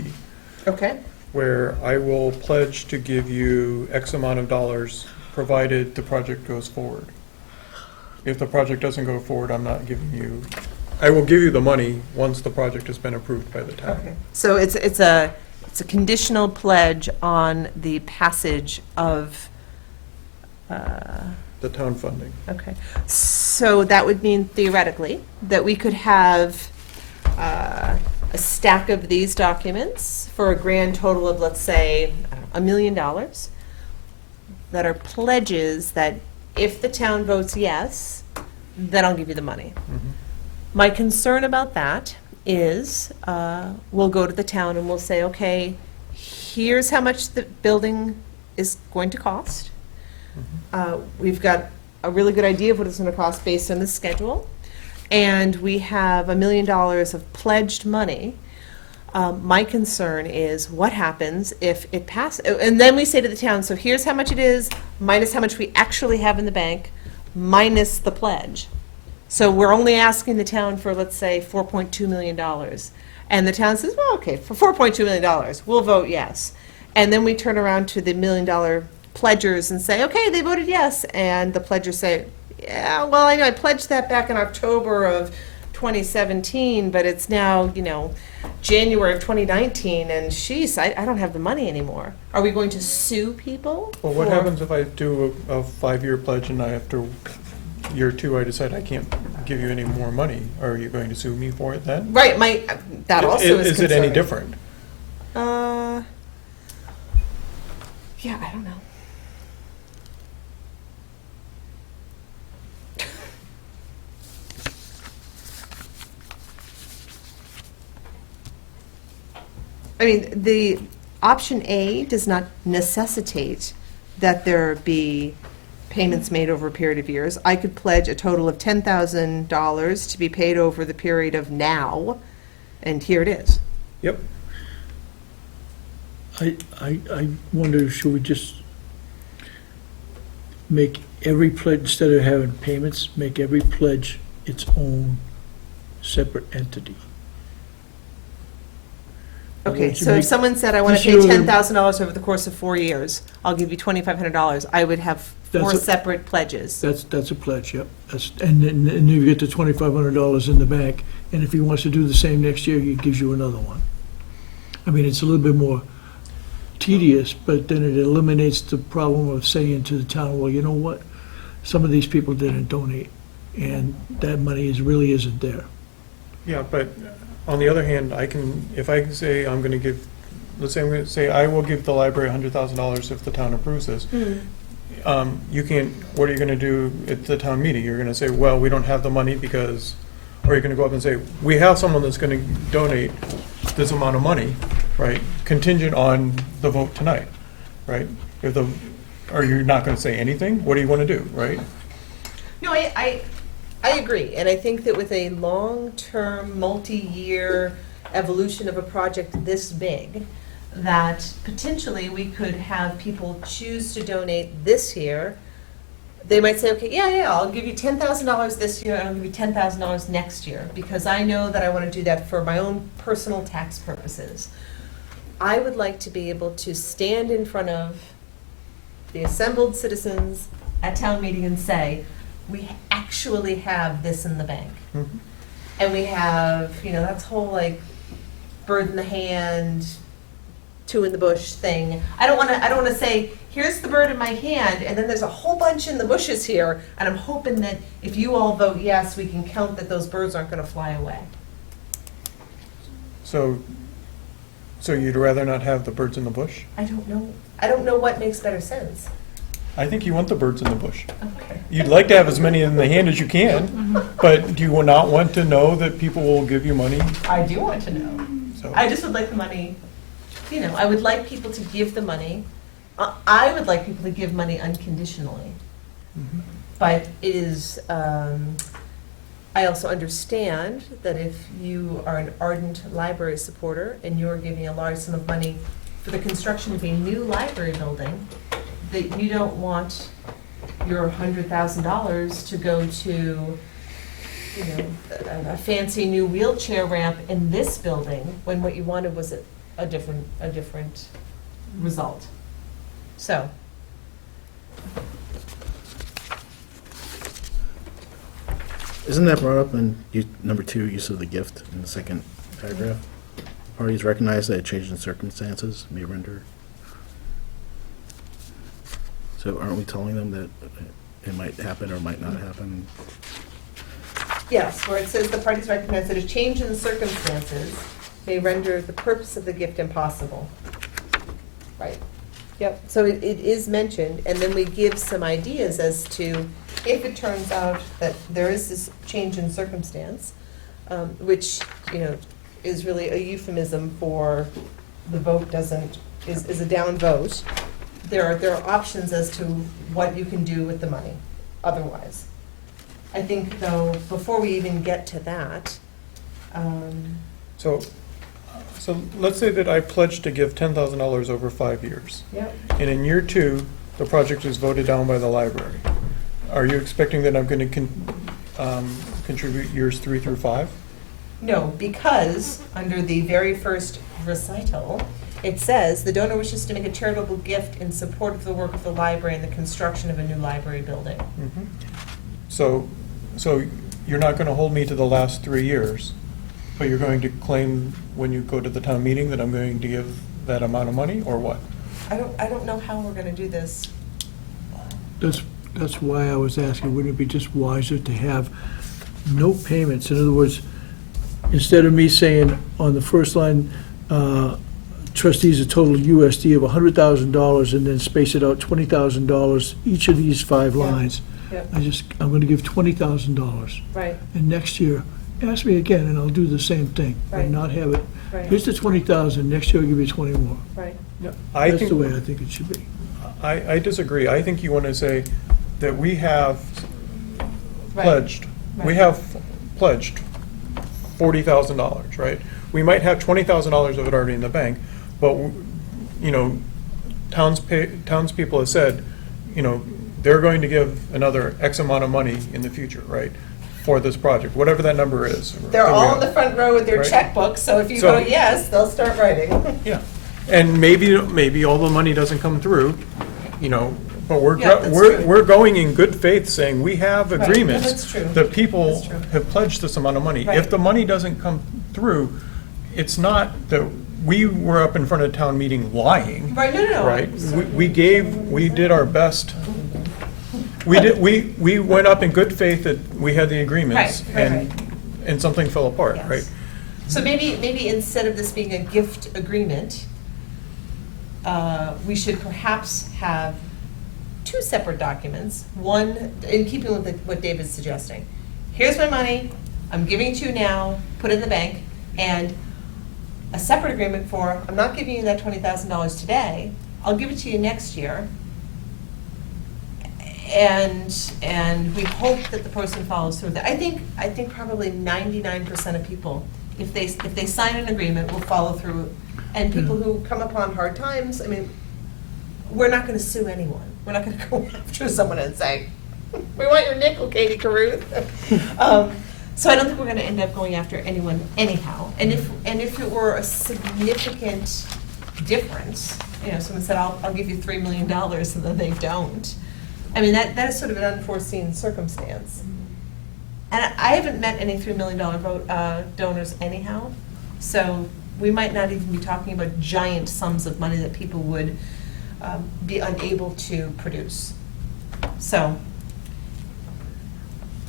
Okay. where I will pledge to give you X amount of dollars, provided the project goes forward. if the project doesn't go forward, I'm not giving you, I will give you the money once the project has been approved by the town. Okay. So it's a conditional pledge on the passage of, The town funding. okay. So that would mean theoretically that we could have a stack of these documents for a grand total of, let's say, $1 million, that are pledges that if the town votes yes, then I'll give you the money. Mhm. My concern about that is, we'll go to the town and we'll say, okay, here's how much the building is going to cost. We've got a really good idea of what it's gonna cost based on the schedule, and we have $1 million of pledged money. My concern is what happens if it passes, and then we say to the town, so here's how much it is, minus how much we actually have in the bank, minus the pledge. So we're only asking the town for, let's say, $4.2 million. And the town says, well, okay, for $4.2 million, we'll vote yes. And then we turn around to the $1 million pledgers and say, okay, they voted yes. And the pledgers say, yeah, well, I know I pledged that back in October of 2017, but it's now, January of 2019, and sheesh, I don't have the money anymore. Are we going to sue people? Well, what for- happens if I do a 5-year pledge and after year 2, I decide I can't give you any more money? Are you going to sue me for it then? Right, that also is Is it any concerning. different? Yeah, I don't know. I mean, the option A does not necessitate that there be payments made over a period of years. I could pledge a total of $10,000 to be paid over the period of now, and here it is. Yep. I wonder, should we just make every pledge, instead of having payments, make every pledge its own separate entity? Okay, Would you so if make- someone said, I want to this pay year- $10,000 over the course of 4 years, I'll give you $2,500, I would have 4 That's a- separate pledges. That's a pledge, yep. And you get the $2,500 in the bank, and if he wants to do the same next year, he gives you another one. I mean, it's a little bit more tedious, but then it eliminates the problem of saying to the town, well, you know what? Some of these people didn't donate, and that money really isn't there. Yeah, but on the other hand, if I can say I'm gonna give, let's say I'm gonna say I will give the library $100,000 if the town approves this. You can't, what are you gonna do at the town meeting? You're gonna say, well, we don't have the money because, or you're gonna go up and say, we have someone that's gonna donate this amount of money, right? Contingent on the vote tonight, right? Are you not gonna say anything? What do you wanna do, right? No, I agree, and I think that with a long-term, multi-year evolution of a project this big, that potentially we could have people choose to donate this year. They might say, okay, yeah, I'll give you $10,000 this year, and I'll give you $10,000 next year, because I know that I want to do that for my own personal tax purposes. I would like to be able to stand in front of the assembled citizens at town meeting and say, we actually have this in the bank. Mhm. And we have, that's whole bird in the hand, two in the bush thing. I don't wanna say, here's the bird in my hand, and then there's a whole bunch in the bushes here, and I'm hoping that if you all vote yes, we can count that those birds aren't gonna fly away. So you'd rather not have the birds in the bush? I don't know what makes better sense. I think you want the birds in the bush. Okay. You'd like to have as many in the hand as you can, but do you not want to know that people will give you money? I do want to know. So I just would like the money, I would like people to give the money. I would like people to give money unconditionally. Mhm. But it is, I also understand that if you are an ardent library supporter and you're giving a large sum of money for the construction of a new library building, that you don't want your $100,000 to go to, a fancy new wheelchair ramp in this building, when what you wanted was a different result. So. Isn't that brought up in number 2, use of the gift in the second paragraph? Parties recognize that a change in circumstances may render. So aren't we telling them that it might happen or might not happen? Yes, where it says the parties recognize that a change in circumstances may render the purpose of the gift impossible. Right. Yep, so it is mentioned, and then we give some ideas as to if it turns out that there is this change in circumstance, which, is really a euphemism for the vote is a down vote. There are options as to what you can do with the money otherwise. I think, though, before we even get to that, So let's say that I pledge to give $10,000 over 5 years. Yep. And in year 2, the project is voted down by the library. Are you expecting that I'm going to contribute years 3 through 5? No, because under the very first recital, it says, the donor wishes to make a charitable gift in support of the work of the library and the construction of a new library building. Mhm. So you're not going to hold me to the last 3 years, but you're going to claim when you go to the town meeting that I'm going to give that amount of money, or what? I don't know how we're gonna do this. That's why I was asking, wouldn't it be just wiser to have no payments? In other words, instead of me saying on the first line, trustees a total USD of $100,000 and then space it out $20,000 each of these 5 Yeah. lines. Yep. I'm gonna give $20,000. Right, And next year, ask me again and I'll do the same thing. Right. And not have it, right, here's the 20,000, next year I'll give you 20 more. right. I That's the think, way I think it should be. I disagree. I think you want to say that we have Right. pledged, we Right. have pledged $40,000, right? We might have $20,000 of it already in the bank, but, townspeople have said, they're going to give another X amount of money in the future, right, for this project, whatever that number is. They're that we all have. in the front row with their Right. checkbooks, so if you So- vote yes, they'll start writing. Yeah, and maybe all the money doesn't come through, but Yeah, that's true. we're going in good faith saying we have Right, agreements no, that's true. that people That's true. have pledged this amount of money. Right. If the money doesn't come through, it's not that we were up in front of town meeting lying. Right, no. Right? We did our best. We went up in good faith that we had the agreements. Right. And something fell apart, Yes. right? So maybe instead of this being a gift agreement, we should perhaps have 2 separate documents. One, in keeping with what David's suggesting. Here's my money, I'm giving it to you now, put it in the bank, and a separate agreement for, I'm not giving you that $20,000 today, I'll give it to you next year. And we hope that the person follows through with it. I think probably 99% of people, if they sign an agreement, will follow through. And people who come upon hard times, we're not gonna sue anyone. We're not gonna go after someone and say, we want your nickel, Katie Caruth. So I don't think we're gonna end up going after anyone anyhow. And if it were a significant difference, someone said, I'll give you $3 million, and then they don't. That is sort of an unforeseen circumstance. And I haven't met any $3 million donors anyhow, so we might not even be talking about giant sums of money that people would be unable to produce. So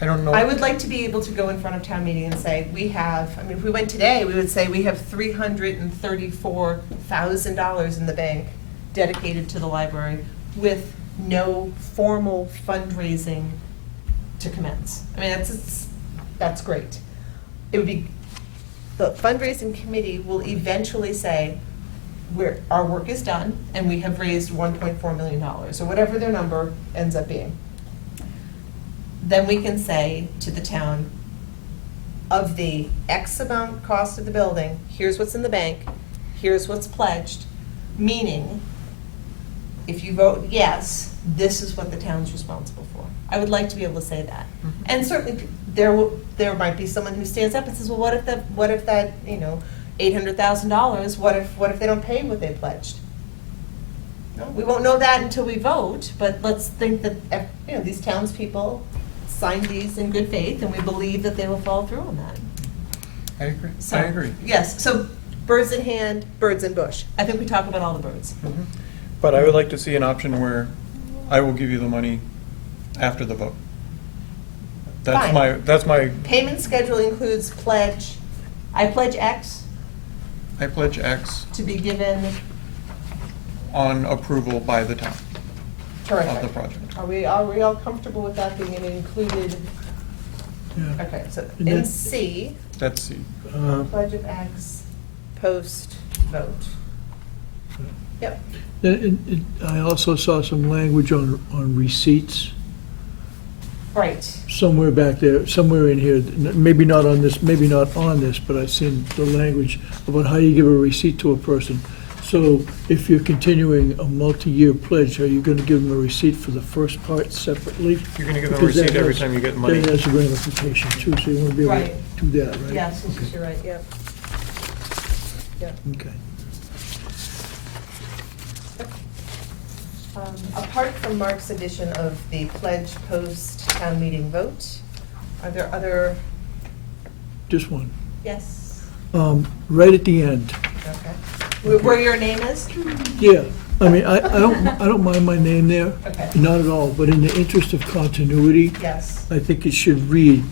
I don't know. I would like to be able to go in front of town meeting and say, if we went today, we would say we have $334,000 in the bank dedicated to the library with no formal fundraising to commence. That's great. It would be, the fundraising committee will eventually say, our work is done, and we have raised $1.4 million, or whatever their number ends up being. Then we can say to the town, of the X amount cost of the building, here's what's in the bank, here's what's pledged, meaning, if you vote yes, this is what the town's responsible for. I would like to be able to say that. Mhm. And certainly, there might be someone who stands up and says, well, what if that, $800,000, what if they don't pay what they pledged? No, we won't know that until we vote, but let's think that, these townspeople signed these in good faith, and we believe that they will follow through on that. I agree. So- I agree. Yes, so birds in hand, birds in bush. I think we talk about all the birds. But I would like to see an option where I will give you the money after the vote. Fine. That's my, Payment schedule includes pledge, I pledge X I pledge X to be given, on approval by the town of the terrific. project. Are we all comfortable with that being included? Yeah. Okay, so And in then- C, That's C. pledge of X, post, vote. Yep, I also saw some language on receipts, right. somewhere back there, somewhere in here, maybe not on this, but I've seen the language about how you give a receipt to a person. So if you're continuing a multi-year pledge, are you gonna give them a receipt for the first part separately? You're gonna give them a Because that receipt every has- time you get money. That has a ramification too, so you wanna be able to Right. do that, right? Yes, Okay. you're right, yep. Yep. Okay. Apart from Mark's edition of the pledge post town meeting vote, are there other, Just one. yes, Right at the end. okay. Where your name is? Yeah, I mean, I don't mind my name there, Okay. not at all, but in the interest of continuity, Yes, I think it should read,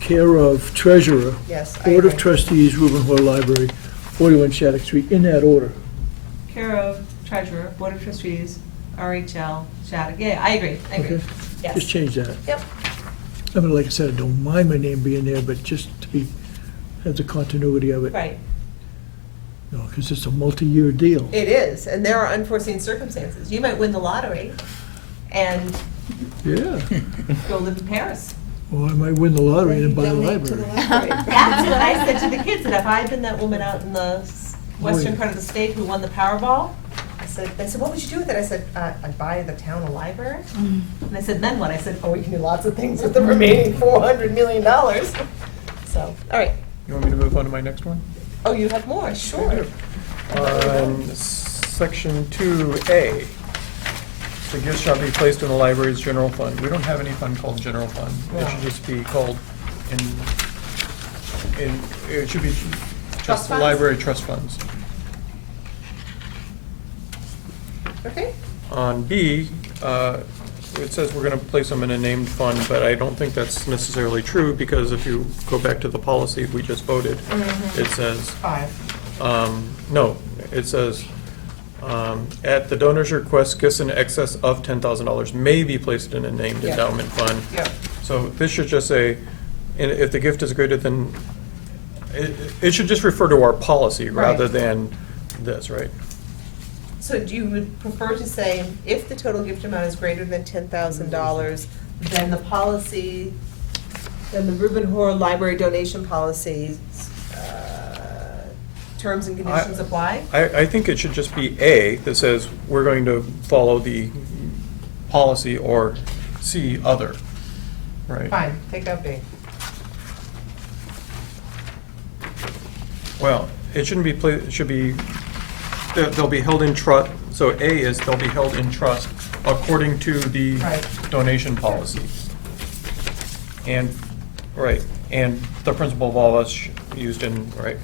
care of treasurer, yes, I Board of agree. Trustees, Reuben Hoare Library, 41 Shattuck Street, in that order. Care of Treasurer, Board of Trustees, RHL, Shattuck, yeah, I agree, Okay? yes. Just change that. Yep, I mean, like I said, I don't mind my name being there, but just to be, have the continuity of it. right. No, because it's a multi-year deal. It is, and there are unforeseen circumstances. You might win the lottery and Yeah, go live in Paris. or I might win the lottery and buy a Donate to the library. library. That's what I said to the kids, that if I'd been that woman out in the western yeah. part of the state who won the Powerball, they said, what would you do with it? I said, I'd buy the town a library. And I said, then what? I said, oh, we can do lots of things with the remaining $400 million. So, all right. You want me to move on to my next one? Oh, you have more, sure. On section 2A, the gifts shall be placed in the library's general fund. We don't have any fund called general fund. It should just be called it should be Trust just funds? library trust funds. Okay, On B, it says we're gonna place them in a named fund, but I don't think that's necessarily true, because if you go back to the policy we just voted, it says, 5. no, it says, at the donor's request, gifts in excess of $10,000 may be placed in a named Yeah. endowment fund. Yeah. So this should just say, if the gift is greater than, it should just refer to our policy rather Right. than this, right? So do you would prefer to say, if the total gift amount is greater than $10,000, then the policy, then the Reuben Hoare Library donation policy, terms and conditions apply? I think it should just be A that says we're going to follow the policy, or C, other, right? Fine, take out B. Well, it shouldn't be, it should be, they'll be held in trust, so A is they'll be held in trust according to the Right. donation policy. And, right, and the principle of all us used in, right?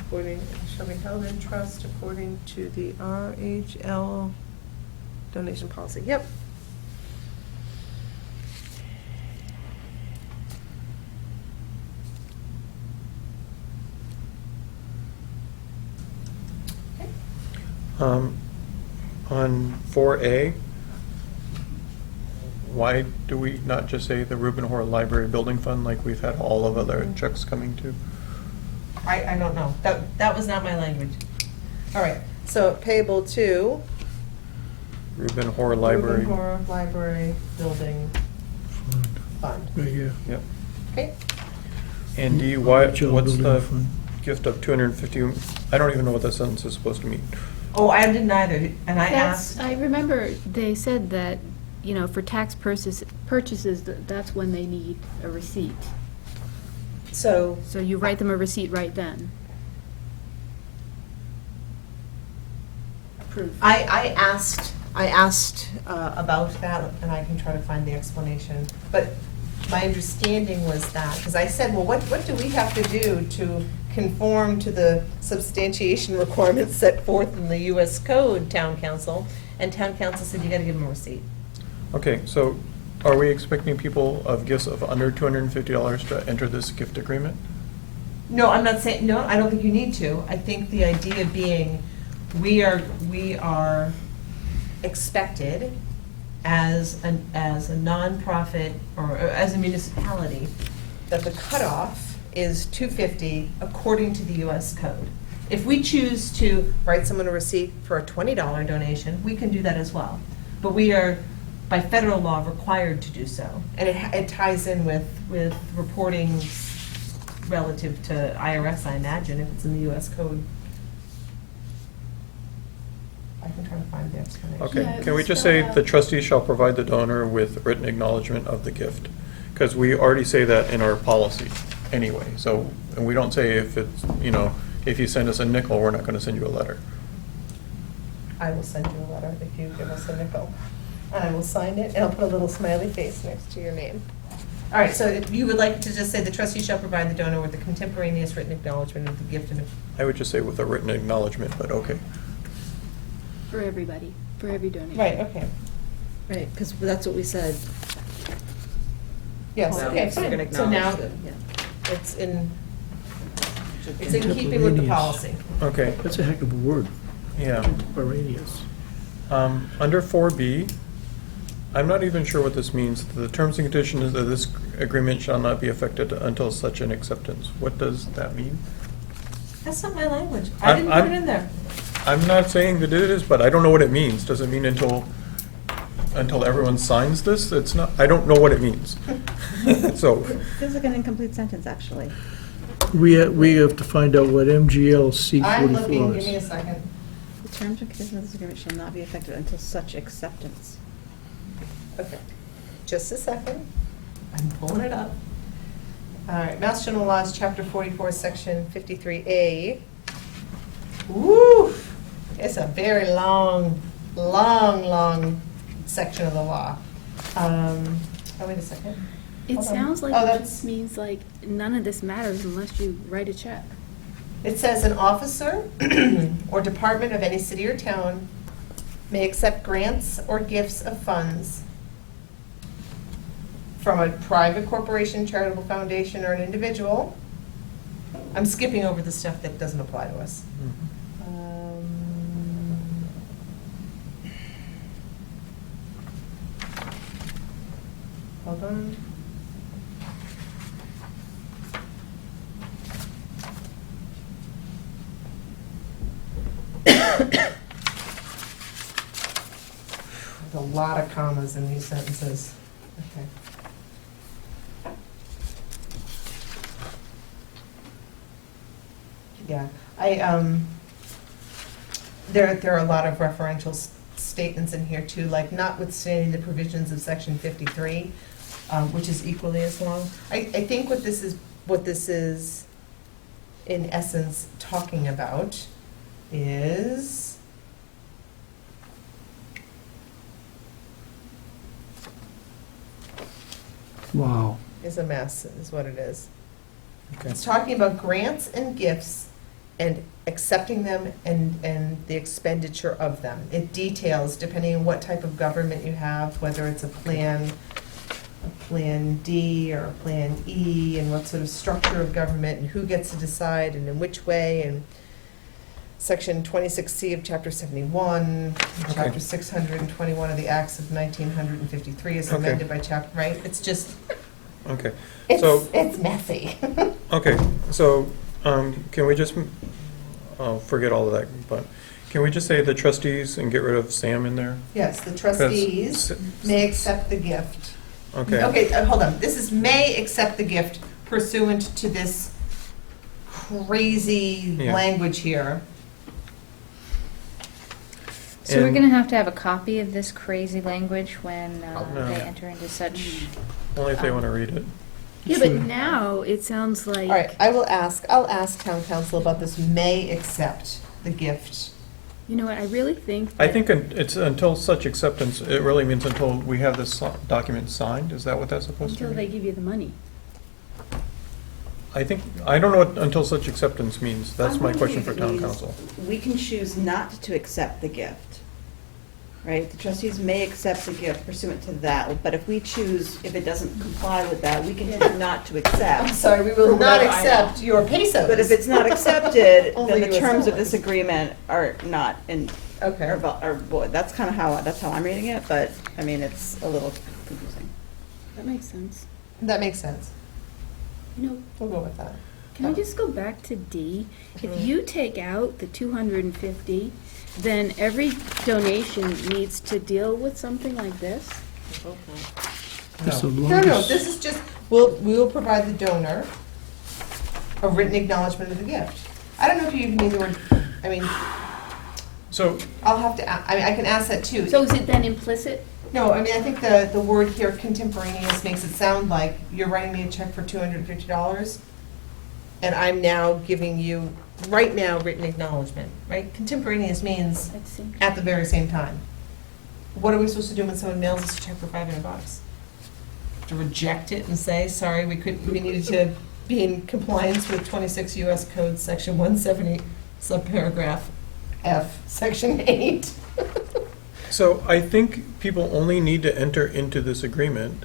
According, shall be held in trust according to the RHL donation policy. Yep. On 4A, why do we not just say the Reuben Hoare Library Building Fund like we've had all of other checks coming to? I don't know. That was not my language. All right, so payable to Reuben Hoare Library. Reuben Hoare Library Building Fund. Right here. Yep. Okay, And D, why, RHL what's Building the Fund. gift of 250, I don't even know what that sentence is supposed to mean. oh, I didn't either, and I That's, asked, I remember they said that, you know, for tax purchases, that's when they need a receipt. so, So you write them a receipt right then. Proof. I asked I asked about that, and I can try to find the explanation. But my understanding was that, because I said, well, what do we have to do to conform to the substantiation requirements set forth in the US Code, Town Council? And Town Council said, you gotta give them a receipt. Okay, so are we expecting people of gifts of under $250 to enter this gift agreement? No, I'm not saying, no, I don't think you need to. I think the idea being, we are expected as a nonprofit or as a municipality, that the cutoff is $250 according to the US Code. If we choose to write someone a receipt for a $20 donation, we can do that as well. But we are, by federal law, required to do so. And it ties in with reporting relative to IRS, I imagine, if it's in the US Code. I can try to find the explanation. Okay, can we just say the trustees shall provide the donor with written acknowledgement of the gift? Because we already say that in our policy anyway, so, and we don't say if it's, if you send us a nickel, we're not gonna send you a letter. I will send you a letter if you give us a nickel. And I will sign it, and I'll put a little smiley face next to your name. All right, so if you would like to just say the trustee shall provide the donor with a contemporaneous written acknowledgement of the gift and I would just say with a written acknowledgement, but okay. For everybody, for every donation. Right, okay. Right, because that's what we said. Yes, Well, okay, yes, we're gonna fine. So now, acknowledge it, yeah. it's in keeping with the Contemporaneous. policy. Okay, That's a heck of a word. yeah. Contemporaneous. Under 4B, I'm not even sure what this means. The terms and conditions of this agreement shall not be affected until such an acceptance. What does that mean? That's not my language. I didn't put I'm- it in there. I'm not saying that it is, but I don't know what it means. Does it mean until everyone signs this? It's not, I don't know what it means. So, Feels like an incomplete sentence, actually. We have to find out what MGL I'm looking, C-44 give me a is. second. The terms and conditions of this agreement shall not be effective until such acceptance. Okay, just a second. I'm pulling it up. All right, Mass General Laws, Chapter 44, Section 53A. Woo! It's a very long section of the law. Oh, wait a second. It Hold on. sounds like Oh, it that's- just means like none of this matters unless you write a check. It says an officer or department of any city or town may accept grants or gifts of funds from a private corporation, charitable foundation, or an individual. I'm skipping over the stuff that doesn't apply to us. Hold on. There's a lot of commas in these sentences. Okay. Yeah, there are a lot of referential statements in here too, like notwithstanding the provisions of section 53, which is equally as long. I think what this is in essence talking about is Wow. a mess, is what it is. okay. It's talking about grants and gifts and accepting them and the expenditure of them. It details, depending on what type of government you have, whether it's a Plan D or a Plan E, and what sort of structure of government, and who gets to decide, and in which way, and Section 26C of Chapter 71, and Okay. Chapter 621 of the Acts of 1953 is Okay. amended by chapter, right? It's just, Okay, so, it's messy. okay, so, can we just, forget all of that, but can we just say the trustees and get rid of Sam in there? Yes, the trustees may accept the gift. Okay, hold on. This is may accept the gift pursuant to this crazy Yeah. language here. So we're And- gonna have to have a copy of this crazy language when No. they enter into such. Only if they want to read it. Yeah, but now it sounds like. All right, I'll ask town council about this may accept the gift. You know what, I really think I that. think it's until such acceptance, it really means until we have this document signed, is that what that's supposed to Until they mean? give you the money. I think, I don't know what until such acceptance means, that's I'm my wondering question if for it town means council. We can choose not to accept the gift, right? The trustees may accept the gift pursuant to that, but if we choose, if it doesn't comply with that, we can choose not to accept. I'm sorry, we will not accept your pesos. But if it's not accepted, Only then the US terms of dollars. this agreement are not in, Okay. are void. That's kind of that's how I'm reading it, but, I mean, it's a little confusing. That makes sense. That makes sense. You know, We'll go with that. can I just go back to D? If you take out the 250, then every donation needs to deal with something like this? That's the No, longest- this is just, we will provide the donor a written acknowledgement of the gift. I don't know if you even mean the word, I mean, So, I'll have to, I mean, I can ask that too. So is it then implicit? No, I mean, I think the word here, contemporaneous, makes it sound like you're writing me a check for $250, and I'm now giving you, right now, written acknowledgement, right? Contemporaneous means Let's see. at the very same time. What are we supposed to do when someone mails us a check for $500? To reject it and say, sorry, we needed to be in compliance with 26 US Code, Section 170, subparagraph F, Section 8? so I think people only need to enter into this agreement,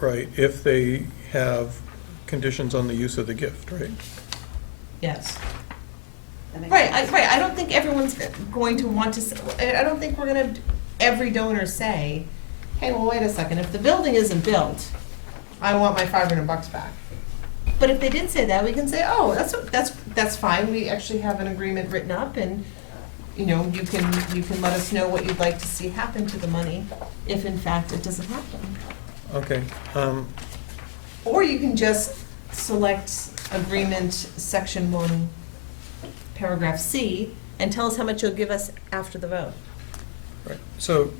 right, if they have conditions on the use of the gift, right? Yes. That makes Right, sense. I don't think everyone's going to want to, I don't think we're gonna, every donor say, hey, well, wait a second, if the building isn't built, I want my $500 back. But if they did say that, we can say, oh, that's fine, we actually have an agreement written up, and, you know, you can let us know what you'd like to see happen to the money, if in fact it doesn't happen. Okay, Or you can just select agreement, section 1, paragraph C, and tell us how much you'll give us after the vote. right, so,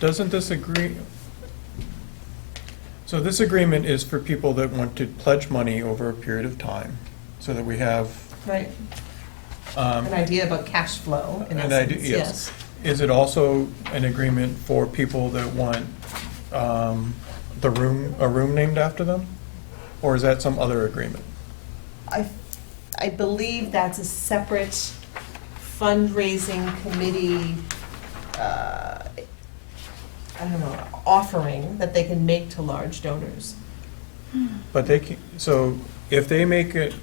doesn't this agree, so this agreement is for people that want to pledge money over a period of time, so that we have, Right. um, An idea about cash flow, in An essence, idea, yes. Is it also an agreement for people that want a room named after them? Or is that some other agreement? I believe that's a separate fundraising committee, I don't know, offering that they can make to large donors. But they can, so if they make it,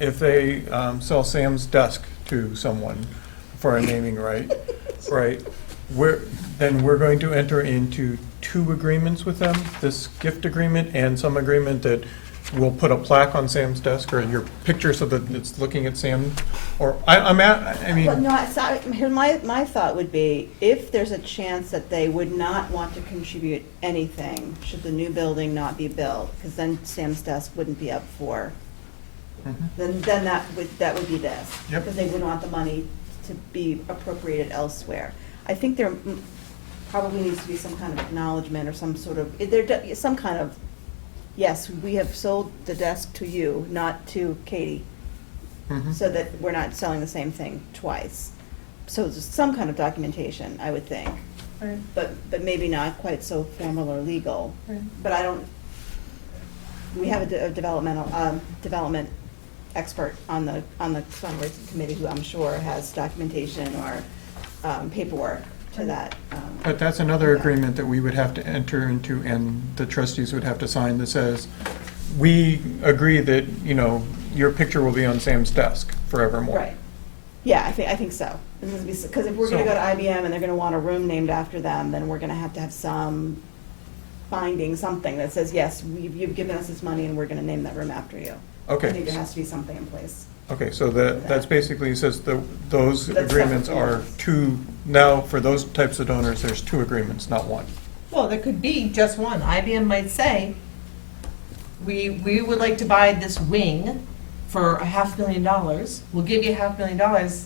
if they sell Sam's desk to someone for a naming right, right, then we're going to enter into 2 agreements with them, this gift agreement and some agreement that will put a plaque on Sam's desk or your picture so that it's looking at Sam, or, I Well, mean, no, my thought would be, if there's a chance that they would not want to contribute anything, should the new building not be built, because then Sam's desk wouldn't be up for, mhm. then that would be this. Yep. Because they wouldn't want the money to be appropriated elsewhere. I think there probably needs to be some kind of acknowledgement or some sort of, some kind of, yes, we have sold the desk to you, not to Katie, Mhm. so that we're not selling the same thing twice. So there's some kind of documentation, I would think, Right. but maybe not quite so formal or legal. Right. But I don't, we have a development expert on the fundraising committee who I'm sure has documentation or paperwork to that. But that's another agreement that we would have to enter into and the trustees would have to sign that says, we agree that, you know, your picture will be on Sam's desk forevermore. Right. Yeah, I think so. Because if we're gonna So- go to IBM and they're gonna want a room named after them, then we're gonna have some finding, something that says, yes, you've given us this money and we're gonna name that room after you. I think Okay, there has to be something in place. okay, so that's basically says those That's agreements separate are agreements. 2, now for those types of donors, there's 2 agreements, not 1. Well, there could be just one. IBM might say, we would like to buy this wing for $500,000. We'll give you $500,000.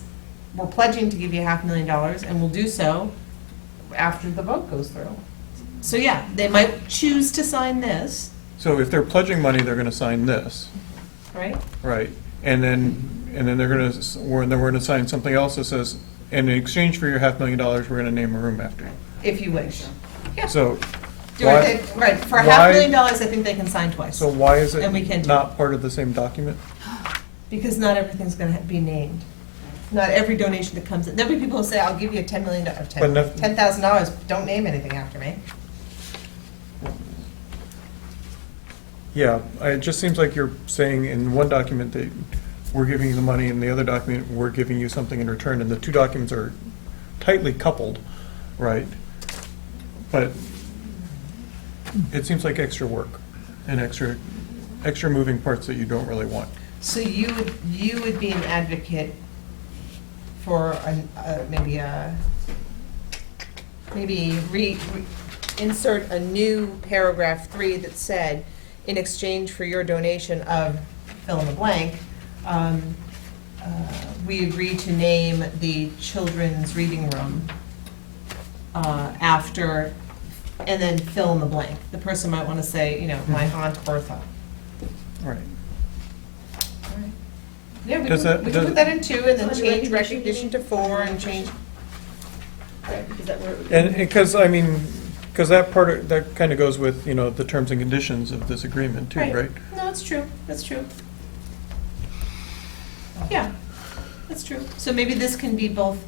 We're pledging to give you $500,000, and we'll do so after the vote goes through. So yeah, they might choose to sign this, So if they're pledging money, they're gonna sign this, right? right? And then and then we're gonna sign something else that says, in exchange for your $500,000, we're gonna name a room after you. If you wish. Yeah. So, Right, for why- $500,000, I think they can sign twice. so why is it And we can do not part of the same document? Because not everything's gonna be named. Not every donation that comes in. There'll be people who say, I'll give you $10 million, But enough- $10,000, don't name anything after me. Yeah, it just seems like you're saying in one document that we're giving you the money, and the other document, we're giving you something in return, and the two documents are tightly coupled, right? But it seems like extra work and extra moving parts that you don't really want. So you would be an advocate for insert a new paragraph 3 that said, in exchange for your donation of fill in the blank, we agree to name the children's reading room after, and then fill in the blank. The person might want to say, my Aunt Bertha. Right. Yeah, we Does can that- we can does- put that in 2 and then Under change recognition, recognition to 4 and change. Is that where? And, because that that kind of goes with, the terms and conditions of this agreement too, right? No, that's true, that's true. Yeah, that's true. So maybe this can be both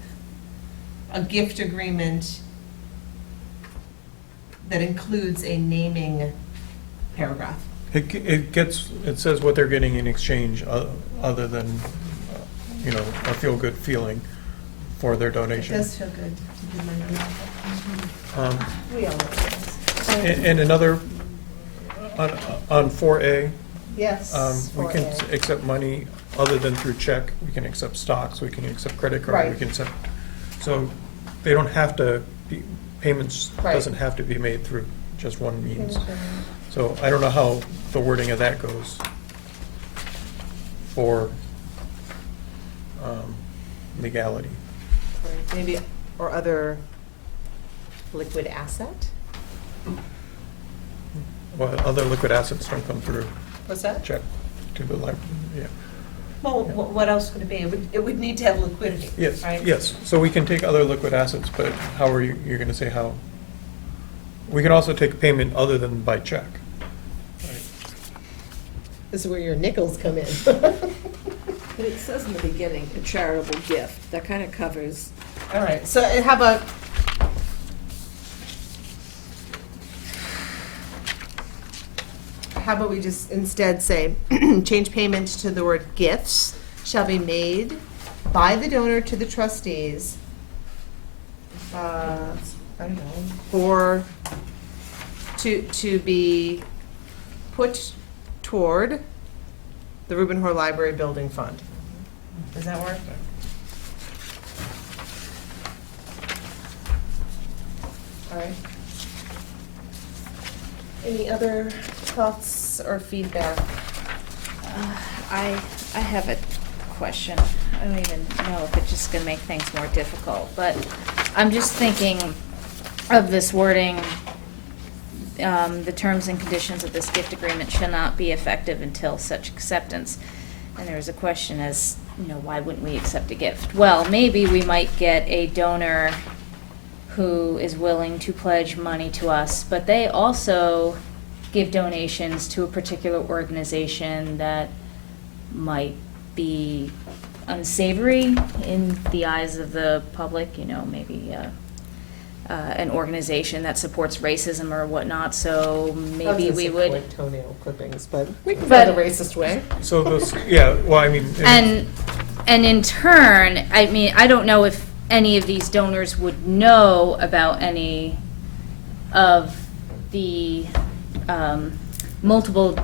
a gift agreement that includes a naming paragraph. It says what they're getting in exchange, other than, a feel-good feeling for their It donation. does feel good to give money. We all like this. And another, on 4A, Yes. we can 4A. accept money other than through check. We can accept stocks, we can accept credit card, we Right. can accept, so they don't have to be, payments Right. doesn't have to be made through just one means. So I don't know how the wording of that goes for legality. Maybe, or other liquid asset? Well, other liquid assets don't come through What's that? check to the library, yeah. Well, what else would it be? It would need to have liquidity, Yes, right? yes, so we can take other liquid assets, but how are you're gonna say how? We can also take payment other than by check. This is where your nickels come in. But it says in the beginning, a charitable gift, that kind of covers. All right, so how about, we just instead say, change payment to the word gifts shall be made by the donor to the trustees, I don't know, or to be put toward the Reuben Hoare Library Building Fund. Does that work? All right. Any other thoughts or feedback? I have a question. I don't even know if it's just gonna make things more difficult, but I'm just thinking of this wording, the terms and conditions of this gift agreement shall not be effective until such acceptance. And there's a question as, why wouldn't we accept a gift? Well, maybe we might get a donor who is willing to pledge money to us, but they also give donations to a particular organization that might be unsavory in the eyes of the public, maybe an organization that supports racism or whatnot, so maybe we would. Toenail clippings, but we can But- go the racist way. So those, yeah, well, I mean. And in turn, I don't know if any of these donors would know about any of the multiple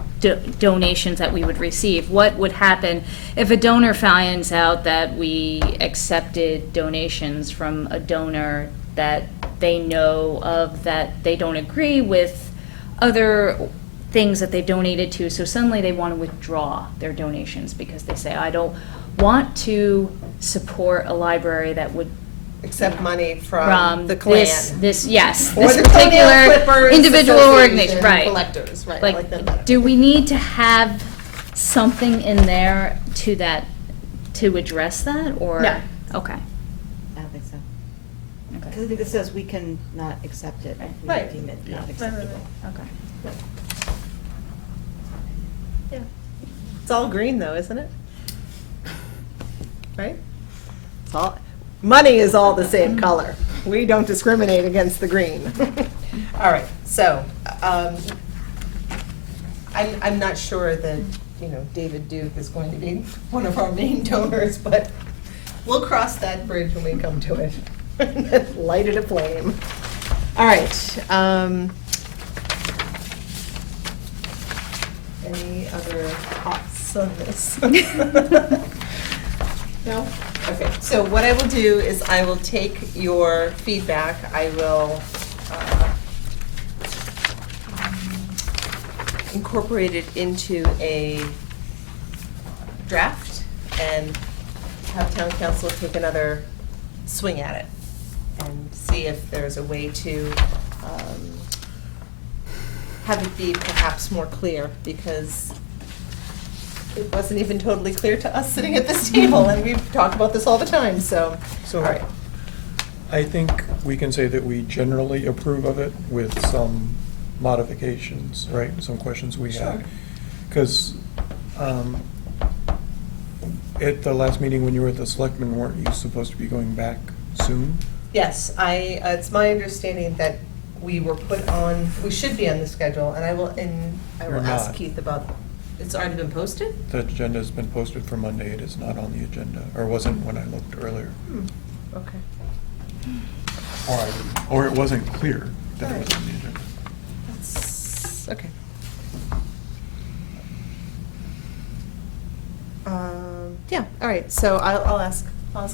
donations that we would receive. What would happen if a donor finds out that we accepted donations from a donor that they know of, that they don't agree with other things that they've donated to, so suddenly they want to withdraw their donations because they say, I don't want to support a library that would Accept money from the Klan. Yes, Or this the toenail particular clippers individual association organization, right. Collectors, right, I like that better. Do we need to have something in there to to address that, or? No. Okay. I don't think so. Okay. Because I think it says we can not accept it. if we Right. deem it Yeah. not Right, right, acceptable. right. Okay. Yeah. It's all green though, isn't it? Right? It's all, money is all the same color. We don't discriminate against the green. All right, so, I'm not sure that, David Duke is going to be one of our main donors, but we'll cross that bridge when we come to it. Light it aflame. All right, any other thoughts on this? No? Okay, so what I will do is I will take your feedback, I will incorporate it into a draft and have town council take another swing at it and see if there's a way to have it be perhaps more clear, because it wasn't even totally clear to us sitting at this table, and we talk about this all the time, so, So- all right. I think we can say that we generally approve of it with some modifications, right? Some questions we Sure. had. Because at the last meeting, when you were at the selectmen, weren't you supposed to be going back soon? Yes, it's my understanding that we were put on, we should be on the schedule, and I will We're ask not. Keith about, it's already been posted? The agenda's been posted for Monday. It is not on the agenda, or wasn't when I looked earlier. Okay. Or it wasn't clear that it was on the agenda. That's, okay. Yeah, all right, so I'll ask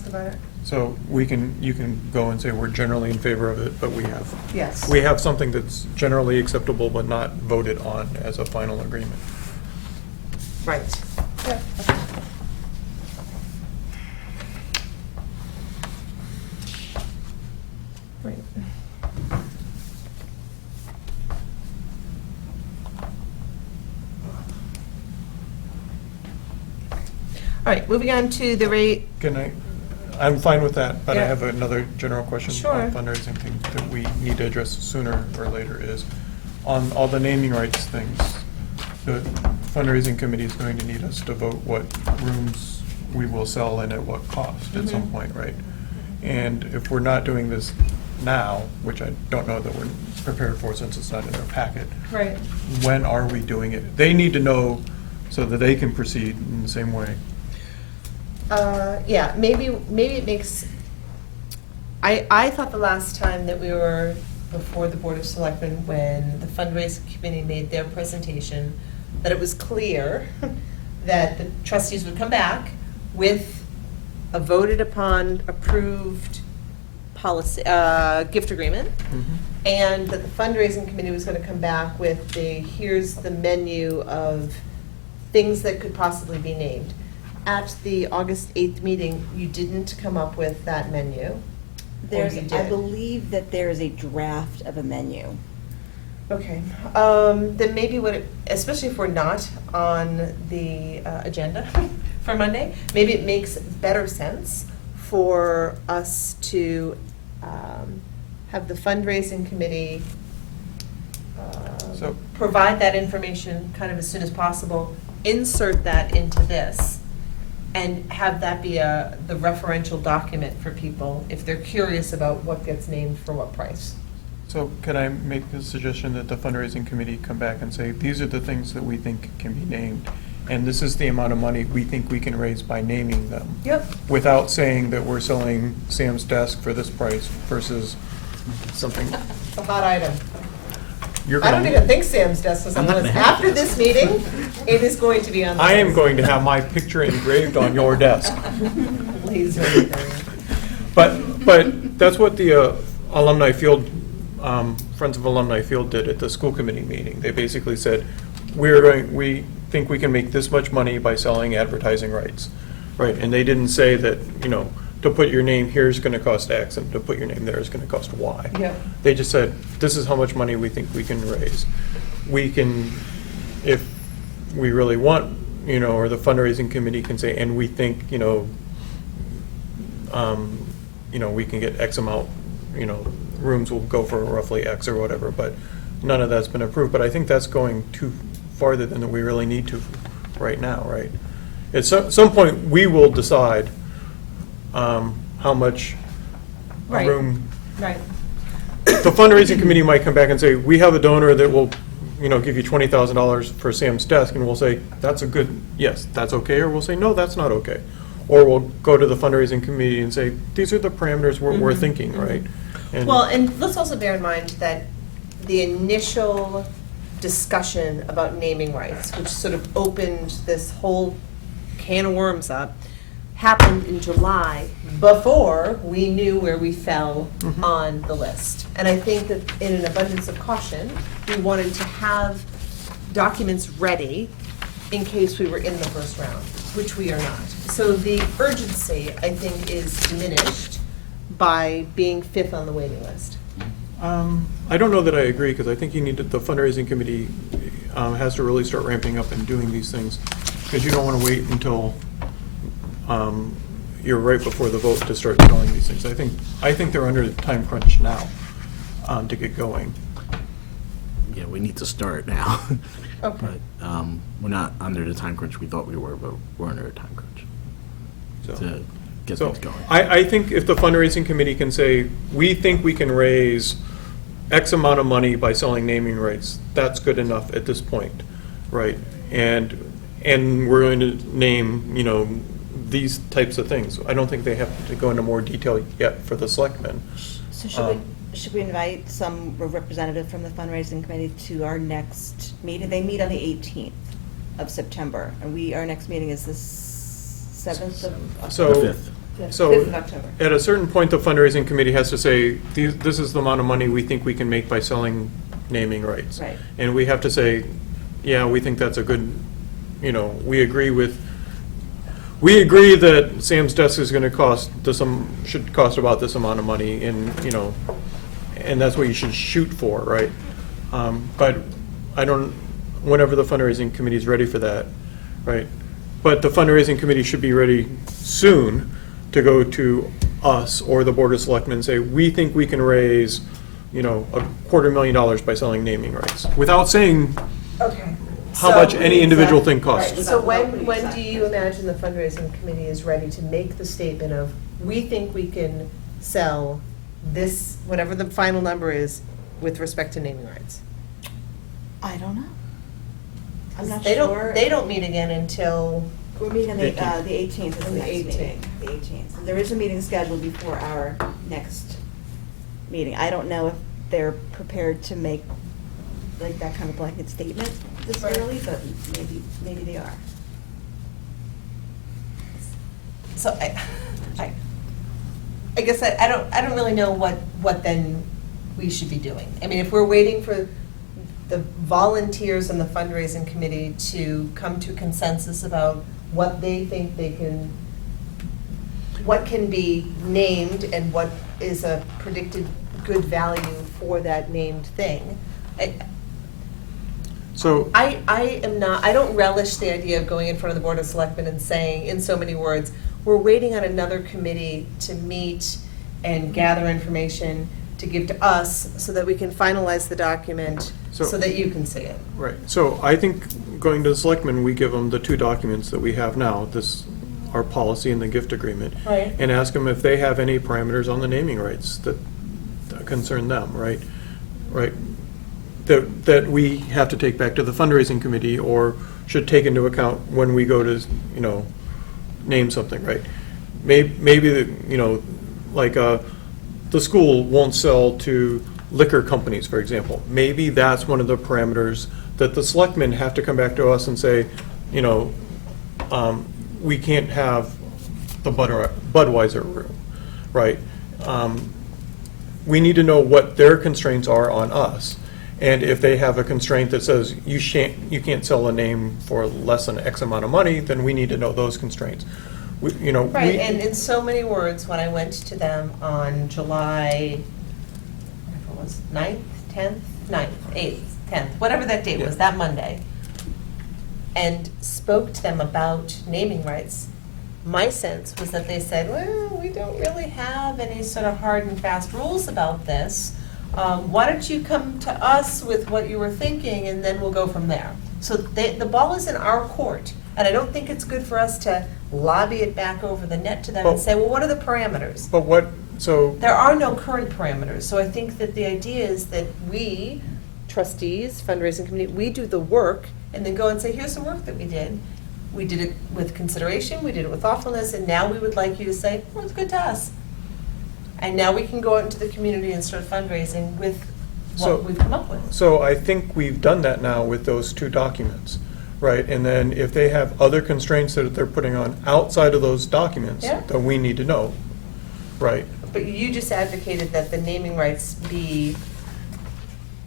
about it. So you can go and say we're generally in favor of it, but Yes. we have something that's generally acceptable but not voted on as a final agreement. Right. Yeah, okay. Right. All right, moving on to the rate. I'm fine with that, but I Yeah. have another general question Sure. on fundraising thing that we need to address sooner or later is, on all the naming rights things, the fundraising committee is going to need us to vote what rooms we will sell and at what cost at some Mhm. point, right? And if we're not doing this now, which I don't know that we're prepared for since it's not in our packet, Right. when are we doing it? They need to know so that they can proceed in the same way. Yeah, maybe it makes, I thought the last time that we were before the Board of Selectmen, when the fundraising committee made their presentation, that it was clear that the trustees would come back with a voted upon, approved policy, gift agreement, and that the fundraising committee was gonna come back with here's the menu of things that could possibly be named. At the August 8th meeting, you didn't come up with that menu? Or There's, you I did? believe that there is a draft of a menu. Okay, then maybe especially if we're not on the agenda for Monday, maybe it makes better sense for us to have the fundraising committee So- provide that information kind of as soon as possible, insert that into this, and have that be the referential document for people if they're curious about what gets named for what price. So can I make the suggestion that the fundraising committee come back and say, these are the things that we think can be named, and this is the amount of money we think we can raise by naming them? Yep. Without saying that we're selling Sam's desk for this price versus something. It's a hot item. You're I don't gonna- even think Sam's desk is on I'm the not list. gonna have After it. this meeting, it is going to be on the I list. am going to have my picture engraved on your desk. Please, don't. But that's what the alumni field, Friends of Alumni Field did at the school committee meeting. They basically said, we think we can make this much money by selling advertising rights, right? And they didn't say that, to put your name here is gonna cost X, and to put your name there is gonna cost Y. Yep. They just said, this is how much money we think we can raise. We can, if we really want or the fundraising committee can say, and we think, we can get X amount, rooms will go for roughly X or whatever, but none of that's been approved. But I think that's going too farther than we really need to right now, right? At some point, we will decide how much a Right. room. Right. The fundraising committee might come back and say, we have a donor that will, give you $20,000 for Sam's desk, and we'll say, yes, that's okay, or we'll say, no, that's not okay. Or we'll go to the fundraising committee and say, these are the parameters we're thinking, right? And- Well, and let's also bear in mind that the initial discussion about naming rights, which sort of opened this whole can of worms up, happened in July before we knew where we fell on the list. And I think that in an abundance of caution, we wanted to have documents ready in case we were in the first round, which we are not. So the urgency, I think, is diminished by being fifth on the waiting list. I don't know that I agree, because I think the fundraising committee has to really start ramping up and doing these things, because you don't want to wait until you're right before the vote to start selling these things. I think they're under time crunch now to get going. Yeah, we need to start now. Okay. But we're not under the time crunch we thought we were, but we're under a time crunch So- to get So things going. I think if the fundraising committee can say, we think we can raise X amount of money by selling naming rights, that's good enough at this point, right? And we're going to name, these types of things. I don't think they have to go into more detail yet for the selectmen. So should we invite some representative from the fundraising committee to our next meeting? They meet on the 18th of September, and our next meeting is the 7th of October. So, The 5th. 5th of October. at a certain point, the fundraising committee has to say, this is the amount of money we think we can make by selling naming rights. Right. And we have to say, yeah, we think that's a good, we agree that Sam's desk is gonna should cost about this amount of money, and, and that's what you should shoot for, right? But whenever the fundraising committee is ready for that, right? But the fundraising committee should be ready soon to go to us or the Board of Selectmen and say, we think we can raise, $250,000 by selling naming rights, without saying Okay. how much any individual thing Right, costs. so when do you imagine the fundraising committee is ready to make the statement of, we think we can sell this, whatever the final number is, with respect to naming rights? I don't know. I'm not They sure. They don't meet again until, We're meeting on the 18th. 18th is On the the next 18th. meeting. The 18th. And there is a meeting scheduled before our next meeting. I don't know if they're prepared to make like that kind of blanket statement this Right. early, but maybe they are. so I guess I don't really know what then we should be doing. I mean, if we're waiting for the volunteers and the fundraising committee to come to consensus about what they think what can be named and what is a predicted good value for that named thing. So, I don't relish the idea of going in front of the Board of Selectmen and saying, in so many words, we're waiting on another committee to meet and gather information to give to us so that we can finalize the document So- so that you can see it. right, so I think going to the selectmen, we give them the two documents that we have now, our policy and the gift agreement. Right. And ask them if they have any parameters on the naming rights that concern them, right? Right, that we have to take back to the fundraising committee or should take into account when we go to, name something, right? Maybe, the school won't sell to liquor companies, for example. Maybe that's one of the parameters that the selectmen have to come back to us and say, we can't have the Budweiser room, right? We need to know what their constraints are on us. And if they have a constraint that says you can't sell a name for less than X amount of money, then we need to know those constraints. Right, and in so many words, when I went to them on July, whatever it was, 9th, 10th, 9th, 8th, 10th, whatever that date was, Yeah. that Monday, and spoke to them about naming rights, my sense was that they said, well, we don't really have any sort of hard and fast rules about this. Why don't you come to us with what you were thinking, and then we'll go from there. So the ball is in our court, and I don't think it's good for us to lobby it back over the net to them and say, well, what are the parameters? But what, so, There are no current parameters, so I think that the idea is that we, trustees, fundraising committee, we do the work, and then go and say, here's the work that we did. We did it with consideration, we did it with thoughtfulness, and now we would like you to say, well, it's good to us. And now we can go out into the community and start fundraising with So- what we've come up with. so I think we've done that now with those two documents, right? And then if they have other constraints that they're putting on outside of those documents, Yeah. that we need to know, right? But you just advocated that the naming rights be,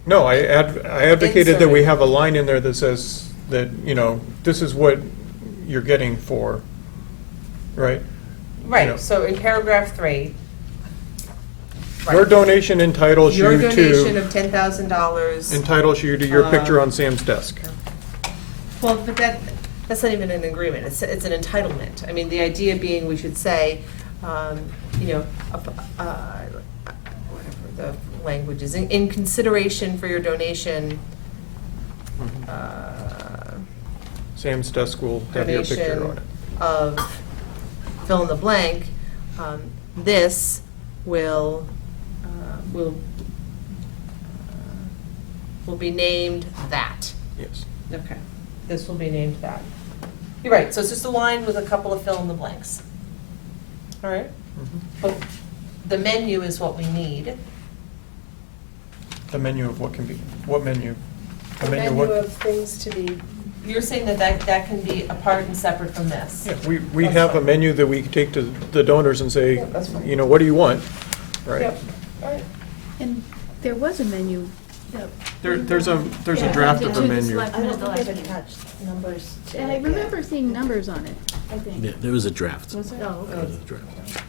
No, I advocated that we Inserted. have a line in there that says that, this is what you're getting for, right? You know. right, so in paragraph 3. Your right, donation entitles you Your donation to, of $10,000. entitles you to your picture on Sam's desk. Well, but that's not even an agreement, it's an entitlement. I mean, the idea being, we should say, whatever the language is, in consideration for your donation, Sam's desk will have your picture donation on it. of fill in the blank, this will be named that. Yes. Okay, this will be named that. You're right, so it's just a line with a couple of fill in the blanks. All right? Mhm. But the menu is what we need. The menu of what can be, what menu? The menu of things to be, you're saying that can be apart and separate from this? Yeah, we That's have a fine. menu that we can take to the donors and say, Yeah, that's fine. what do you want, right? Yep, all right. And there was a menu. There's a Yeah, draft to of the a menu. select- I don't The think last they've meeting. attached numbers to And I it remember yet. seeing numbers on it, I think. Yeah, there was a draft. Was there? Oh, There okay. was a draft.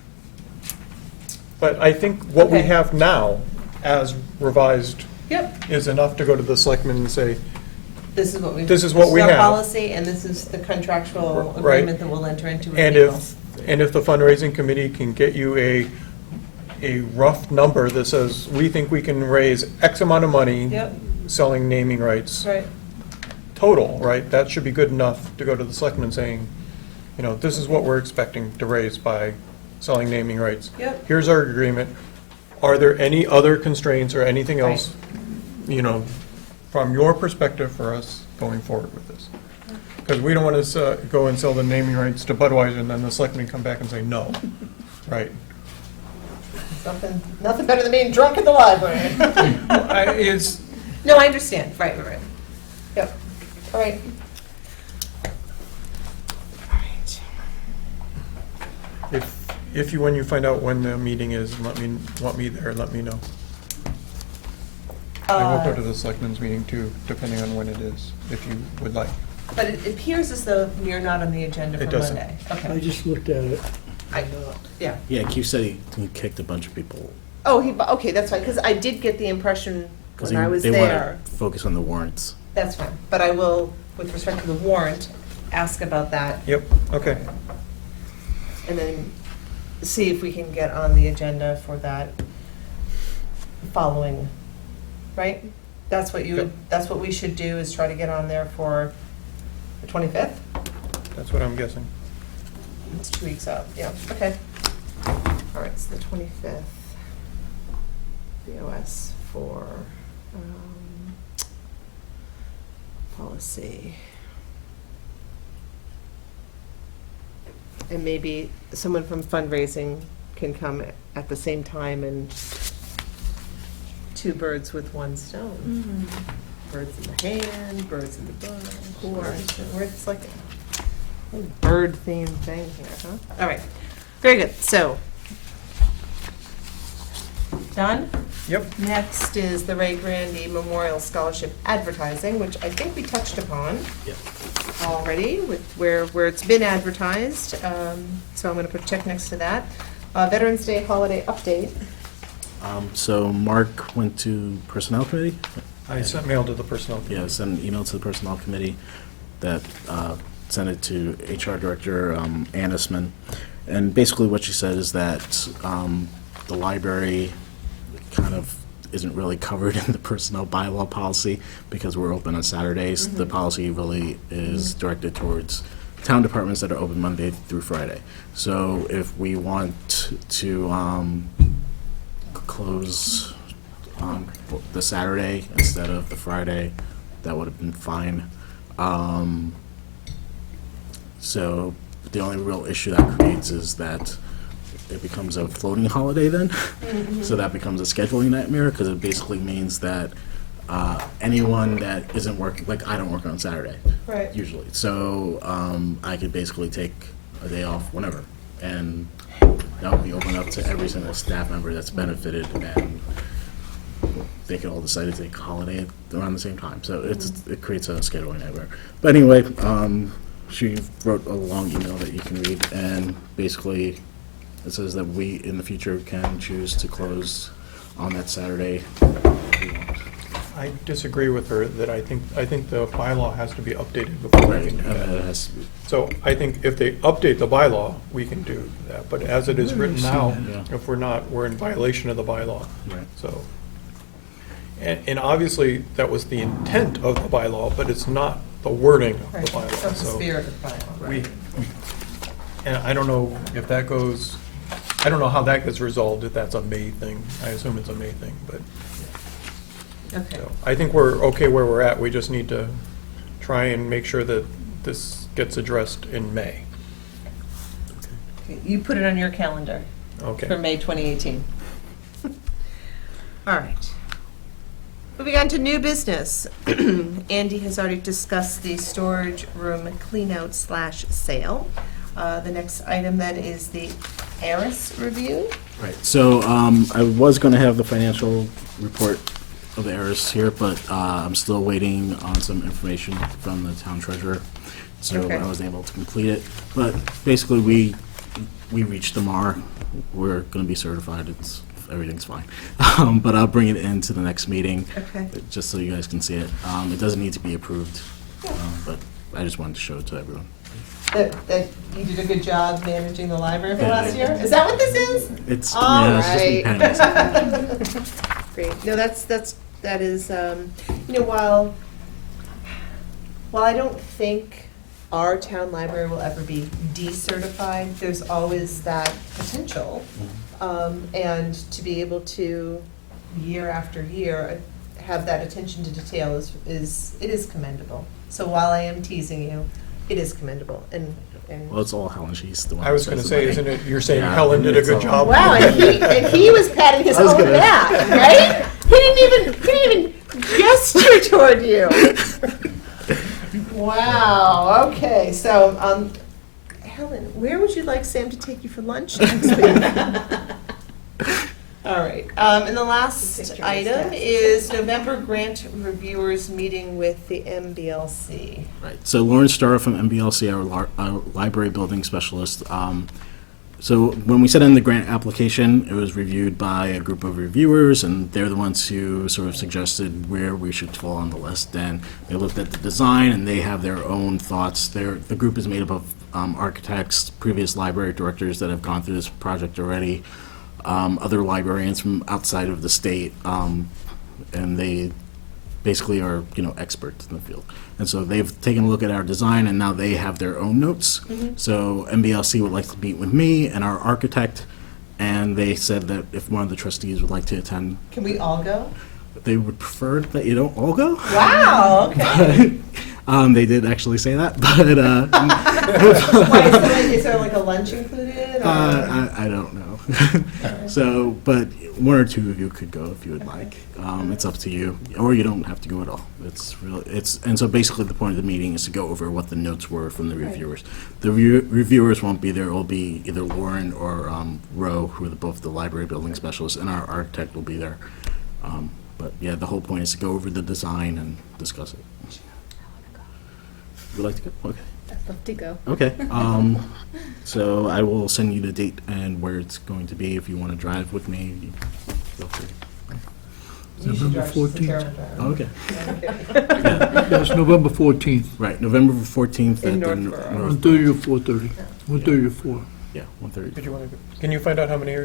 But I think what we Okay. have now, as revised, Yep, is enough to go to the selectmen and say, this is what we. This is what we our have. policy, and this is the contractual Right. agreement that we'll enter into with and people. if the fundraising committee can get you a rough number that says, we think we can raise X amount of money Yep, selling naming rights right, total, right? That should be good enough to go to the selectmen saying, this is what we're expecting to raise by selling naming rights. yep. Here's our agreement. Are there any other constraints or anything else, from your perspective for us going forward with this? Because we don't want to go and sell the naming rights to Budweiser and then the selectmen come back and say no, right? Nothing better than being drunk at the library. It's, No, I understand, right. Yep, all right. All right. when you find out when the meeting is, and want me there, let me know. I will go to the selectmen's meeting too, depending on when it is, if you would like. But it appears as though we are not on the agenda It for doesn't. Monday. I Okay, just looked at it. yeah. Yeah, Q said he kicked a bunch of people. Oh, okay, that's fine, because I did get the impression Because when I was they want there. to focus on the warrants. That's fine, but I will, with respect to the warrant, ask about that. Yep, okay. And then see if we can get on the agenda for that following, right? That's what Yep. that's what we should do, is try to get on there for the 25th? That's what I'm guessing. It's 2 weeks out, yeah, okay. All right, so the 25th, BOS for policy. And maybe someone from fundraising can come at the same time, and two birds with one stone. Birds in the hand, birds in the bush. It's like a bird-themed thing here, huh? All right, very good, so. Done? Yep. Next is the Ray Grandy Memorial Scholarship advertising, which I think we touched upon Yep. already with where it's been advertised. So I'm going to put a check next to that. Veterans Day holiday update. So Mark went to Personnel Committee? I sent mail to the personnel committee. Yeah, sent an email to the Personnel Committee. that sent it to HR Director Anisman. And basically what she said is that the library kind of isn't really covered in the personnel bylaw policy because we're open on Saturdays. The policy really is directed towards town departments that are open Monday through Friday. So if we want to close on the Saturday instead of the Friday, that would have been fine. So the only real issue that creates is that it becomes a floating holiday then. So that becomes a scheduling nightmare because it basically means that anyone that isn't working, like I don't work on Saturday Right. usually. So I could basically take a day off whenever. And that would be open up to every single staff member that's benefited, and they could all decide to take a holiday around the same time. So it creates a scheduling nightmare. But anyway, she wrote a long email that you can read, and basically it says that we in the future can choose to close on that Saturday if we want. I disagree with her that I think the bylaw has to be updated before we Right, can do and that. it has to be. So I think if they update the bylaw, we can do that, but as it is written now, Yeah. if we're not, we're in violation of the bylaw. Right. So, and obviously, that was the intent of the bylaw, but it's not the wording of the bylaw, Of the so. spirit of the bylaw, We, right. and I don't know if that goes, I don't know how that gets resolved, if that's a May thing. I assume it's a May thing, but, Okay. so, I think we're okay where we're at. We just need to try and make sure that this gets addressed in May. Okay, you put it on your calendar for Okay. May 2018. All right. Moving on to new business. Andy has already discussed the storage room cleanout / sale. The next item then is the ARIS review. Right, so I was going to have the financial report of the ARIS here, but I'm still waiting on some information from the town treasurer, so Okay. I wasn't able to complete it. But basically, we reached the MAR. We're going to be certified. Everything's fine. But I'll bring it into the next meeting, Okay. just so you guys can see it. It doesn't need to be approved, but I just wanted to show it to everyone. That you did a good job managing the library for Yeah. last year? Is that what this is? It's, All yeah, it's just me right. penning myself. Great. No, that is, while I don't think our town library will ever be decertified, there's always that potential. And to be able to, year after year, have that attention to detail is commendable. So while I am teasing you, it is commendable, and Well, it's all Helen. She's the one. I was that gonna says say, the isn't money. it, you're saying Yeah, Helen did a it's good all- job? wow, and he was patting his I was own gonna- back, right? He didn't even gesture toward you. Wow, okay, so, Helen, where would you like Sam to take you for lunch next week? All right, and the last item is November grant reviewers meeting with the MBLC. Right. So Lauren Starr from MBLC, our library building specialist. So when we sent in the grant application, it was reviewed by a group of reviewers, and they're the ones who sort of suggested where we should fall on the list. And they looked at the design, and they have their own thoughts. The group is made up of architects, previous library directors that have gone through this project already, other librarians from outside of the state, and they basically are, experts in the field. And so they've taken a look at our design, and now they have their own notes. So MBLC would like to meet with me and our architect, and they said that if one of the trustees would like to attend, Can we all go? they would prefer that you don't all go. Wow, okay. They did actually say that, but Why, is there like a lunch included? Or? I don't know. So, but one or two of you could go if you would like. It's up to you, or you don't have to go at all. And so basically the point of the meeting is to go over what the notes were from the reviewers. The reviewers won't be there. It will be either Lauren or Roe, who are both the library building specialists, and our architect will be there. But yeah, the whole point is to go over the design and discuss it. Would you like to go? Okay. I'd love to go. Okay. So I will send you the date and where it's going to be. If you want to drive with me, feel free. November 14th. Oh, okay. Yes, November 14th, Right, November 14th In at the Northborough. North. 1:30 to 4:30. 1:30 to 4. Yeah, 1:30. Did you want to, can you find out how many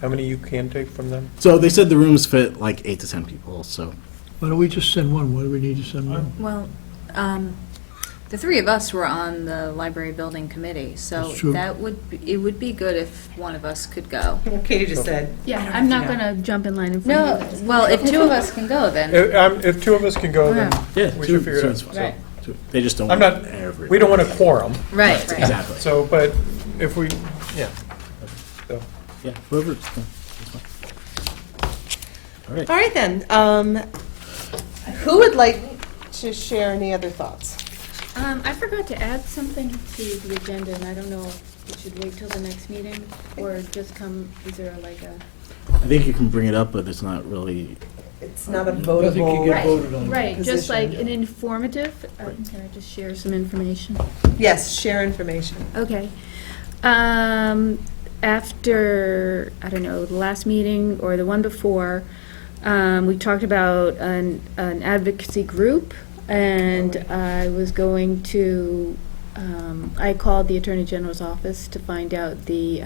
how many you can take from them? So they said the rooms fit like 8 to 10 people, so. Why don't we just send one? Why do we need to send one? Well, the three of us were on the library building committee, so That's true. it would be good if one of us could go. Katie just said. Yeah, I'm not gonna jump in line in front No, of you. well, if two of us can go, then, If two of us can go, then Yeah, we two- should figure it two out. is fine. Right. They just don't I'm want not, everyone. we don't want a quorum, right, right. Exactly. so, but if we, yeah. So, Yeah, whoever, that's fine. All right. All right, then. Who would like to share any other thoughts? I forgot to add something to the agenda, and I don't know if it should wait till the next meeting, or just come, is there like a? I think you can bring it up, but it's not really, It's not a Nothing can votable. get voted on. Right, just like Position. an informative, can I just share some information? Yes, share information. Okay. After, I don't know, the last meeting or the one before, we talked about an advocacy group, and I was going to, I called the Attorney General's office to find out the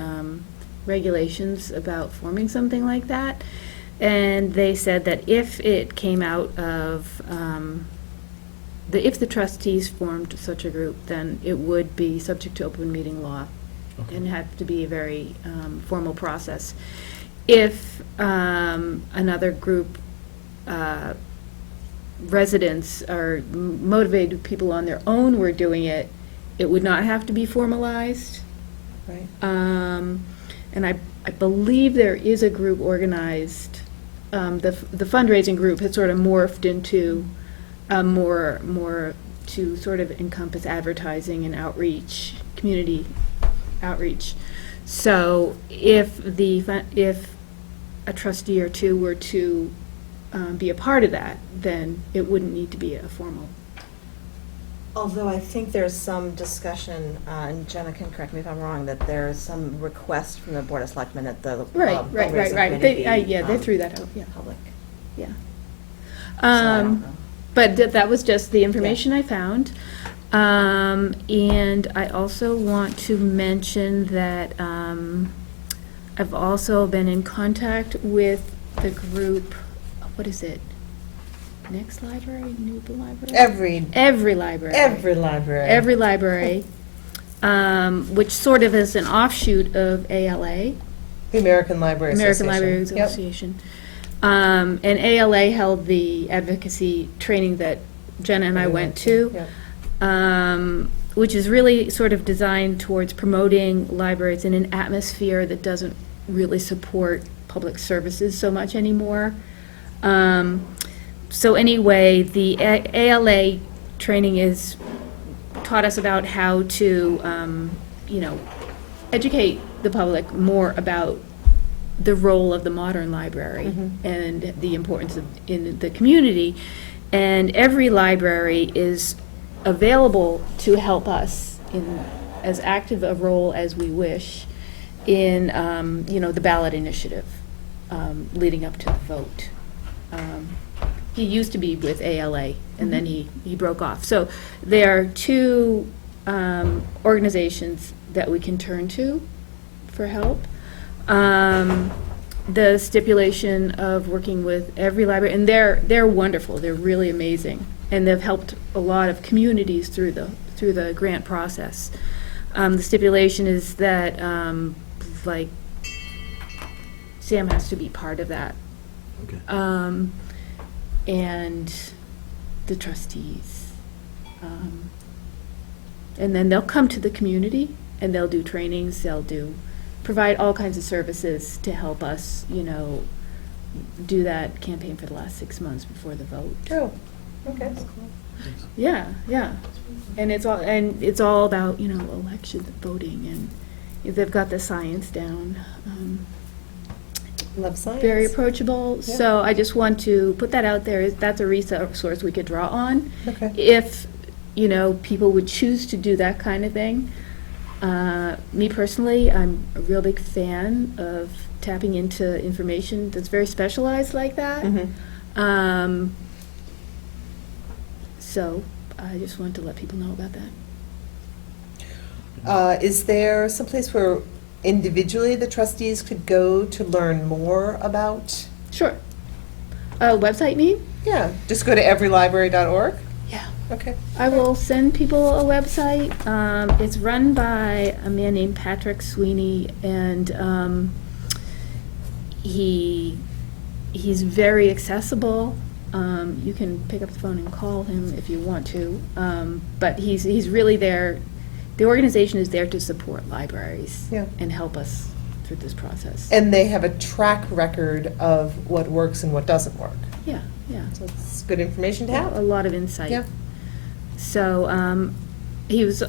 regulations about forming something like that. And they said that if it came out of, if the trustees formed such a group, then it would be subject to open meeting law and have to be a very formal process. If another group, residents or motivated people on their own were doing it, it would not have to be formalized. Right. And I believe there is a group organized, the fundraising group has sort of morphed into more to sort of encompass advertising and outreach, community outreach. So if a trustee or two were to be a part of that, then it wouldn't need to be a formal. Although I think there's some discussion, and Jenna can correct me if I'm wrong, that there's some request from the Board of Selectmen at the Right. fundraising They, committee be, they threw that out, yeah. public. Yeah. So I don't know. But that was just the information I found. And I also want to mention that I've also been in contact with the group, what is it? Next Library, New Library? Every library. Every library. Every library, which sort of is an offshoot of ALA. The American Library American Association. Library Yep. Association. And ALA held the advocacy training that Jenna and I went to, Yep. which is really sort of designed towards promoting libraries in an atmosphere that doesn't really support public services so much anymore. So anyway, the ALA training taught us about how to, educate the public more about the role of the modern library and the importance in the community. And every library is available to help us in as active a role as we wish in, the ballot initiative leading up to the vote. He used to be with ALA, and then he broke off. So there are two organizations that we can turn to for help. The stipulation of working with every library, and they're wonderful. They're really amazing, and they've helped a lot of communities through the grant process. The stipulation is that Sam has to be part of that. okay. And the trustees. And then they'll come to the community, and they'll do trainings, provide all kinds of services to help us, do that campaign for the last 6 months before the vote. Oh, okay. Yeah, yeah. And it's all about, election voting, and they've got the science down. Love science. Very approachable, Yeah. so I just want to put that out there. That's a resource we could draw on. Okay. If, people would choose to do that kind of thing. Me personally, I'm a real big fan of tapping into information that's very specialized like that. Mhm. So I just wanted to let people know about that. Is there someplace where individually the trustees could go to learn more about? Sure. Website name? Yeah, just go to everylibrary.org? Yeah. Okay. I will send people a website. It's run by a man named Patrick Sweeney, and he's very accessible. You can pick up the phone and call him if you want to, but he's really there. The organization is there to support libraries Yeah. and help us through this process. And they have a track record of what works and what doesn't work. Yeah, yeah. So it's good information to A have. lot of insight. Yeah. So he was.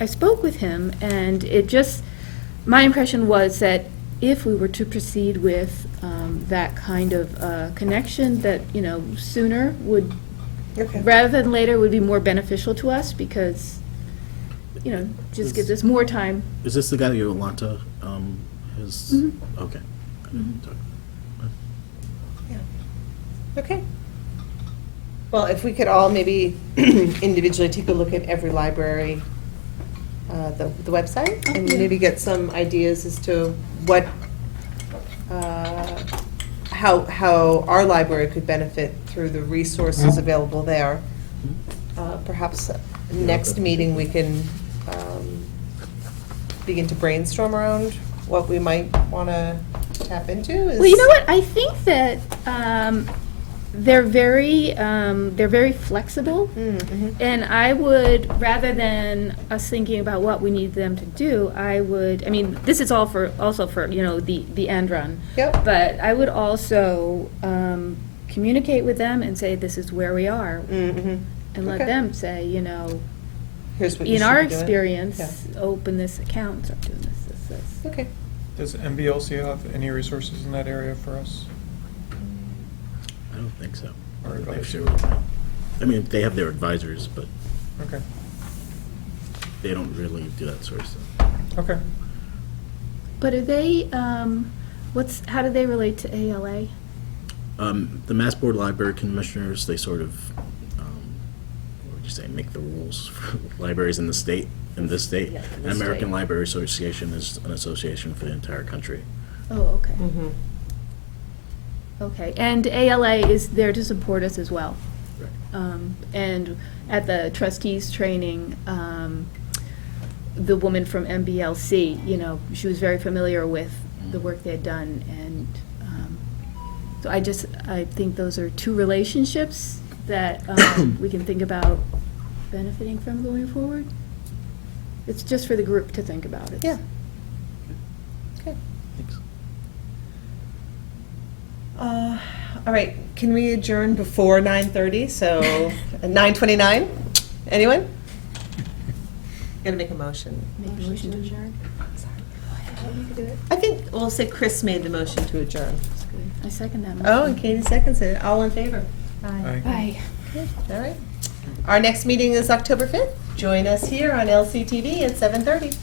I spoke with him, and it just. My impression was that if we were to proceed with that kind of connection, that sooner would, Okay. rather than later, would be more beneficial to us because, just gives us more time. Is this the guy that Yolanta has? Mhm. Okay. Yeah. Okay. Well, if we could all maybe individually take a look at every library, the website, and yeah. maybe get some ideas as to what, how our library could benefit through the resources available there. Perhaps next meeting, we can begin to brainstorm around what we might want to tap into. Well, you know what? I think that they're very flexible, Mm-hmm. and I would, rather than us thinking about what we need them to do, I mean, this is also for the end run. Yep. But I would also communicate with them and say, this is where we are, Mm-hmm. and let Okay. them say, Here's what you in should our be doing. experience, open this account, start doing this. Okay. Does MBLC have any resources in that area for us? I don't think so. Or They advisors? do. I mean, they have their advisors, but Okay, they don't really do that sort of stuff. okay. But are they, how do they relate to ALA? The Mass Board Library Commissioners, they sort of, what would you say, make the rules for libraries in this state. Yeah, in And this American state. Library Association is an association for the entire country. Oh, okay. Mm-hmm. Okay, and ALA is there to support us as well. Right. And at the trustees training, the woman from MBLC, she was very familiar with the work they had done, and so I think those are two relationships that we can think about benefiting from going forward. It's just for the group to think about it. Yeah. Okay. Thanks. All right, can we adjourn before 9:30, so 9:29? Anyone? Gotta make a motion. Make a motion to adjourn. I think we'll say Chris made the motion to adjourn. That's good. I second that motion. Oh, and Katie seconds it. All in favor? Aye. Aye. Good, all right. Our next meeting is October 5th. Join us here on LCTV at 7:30.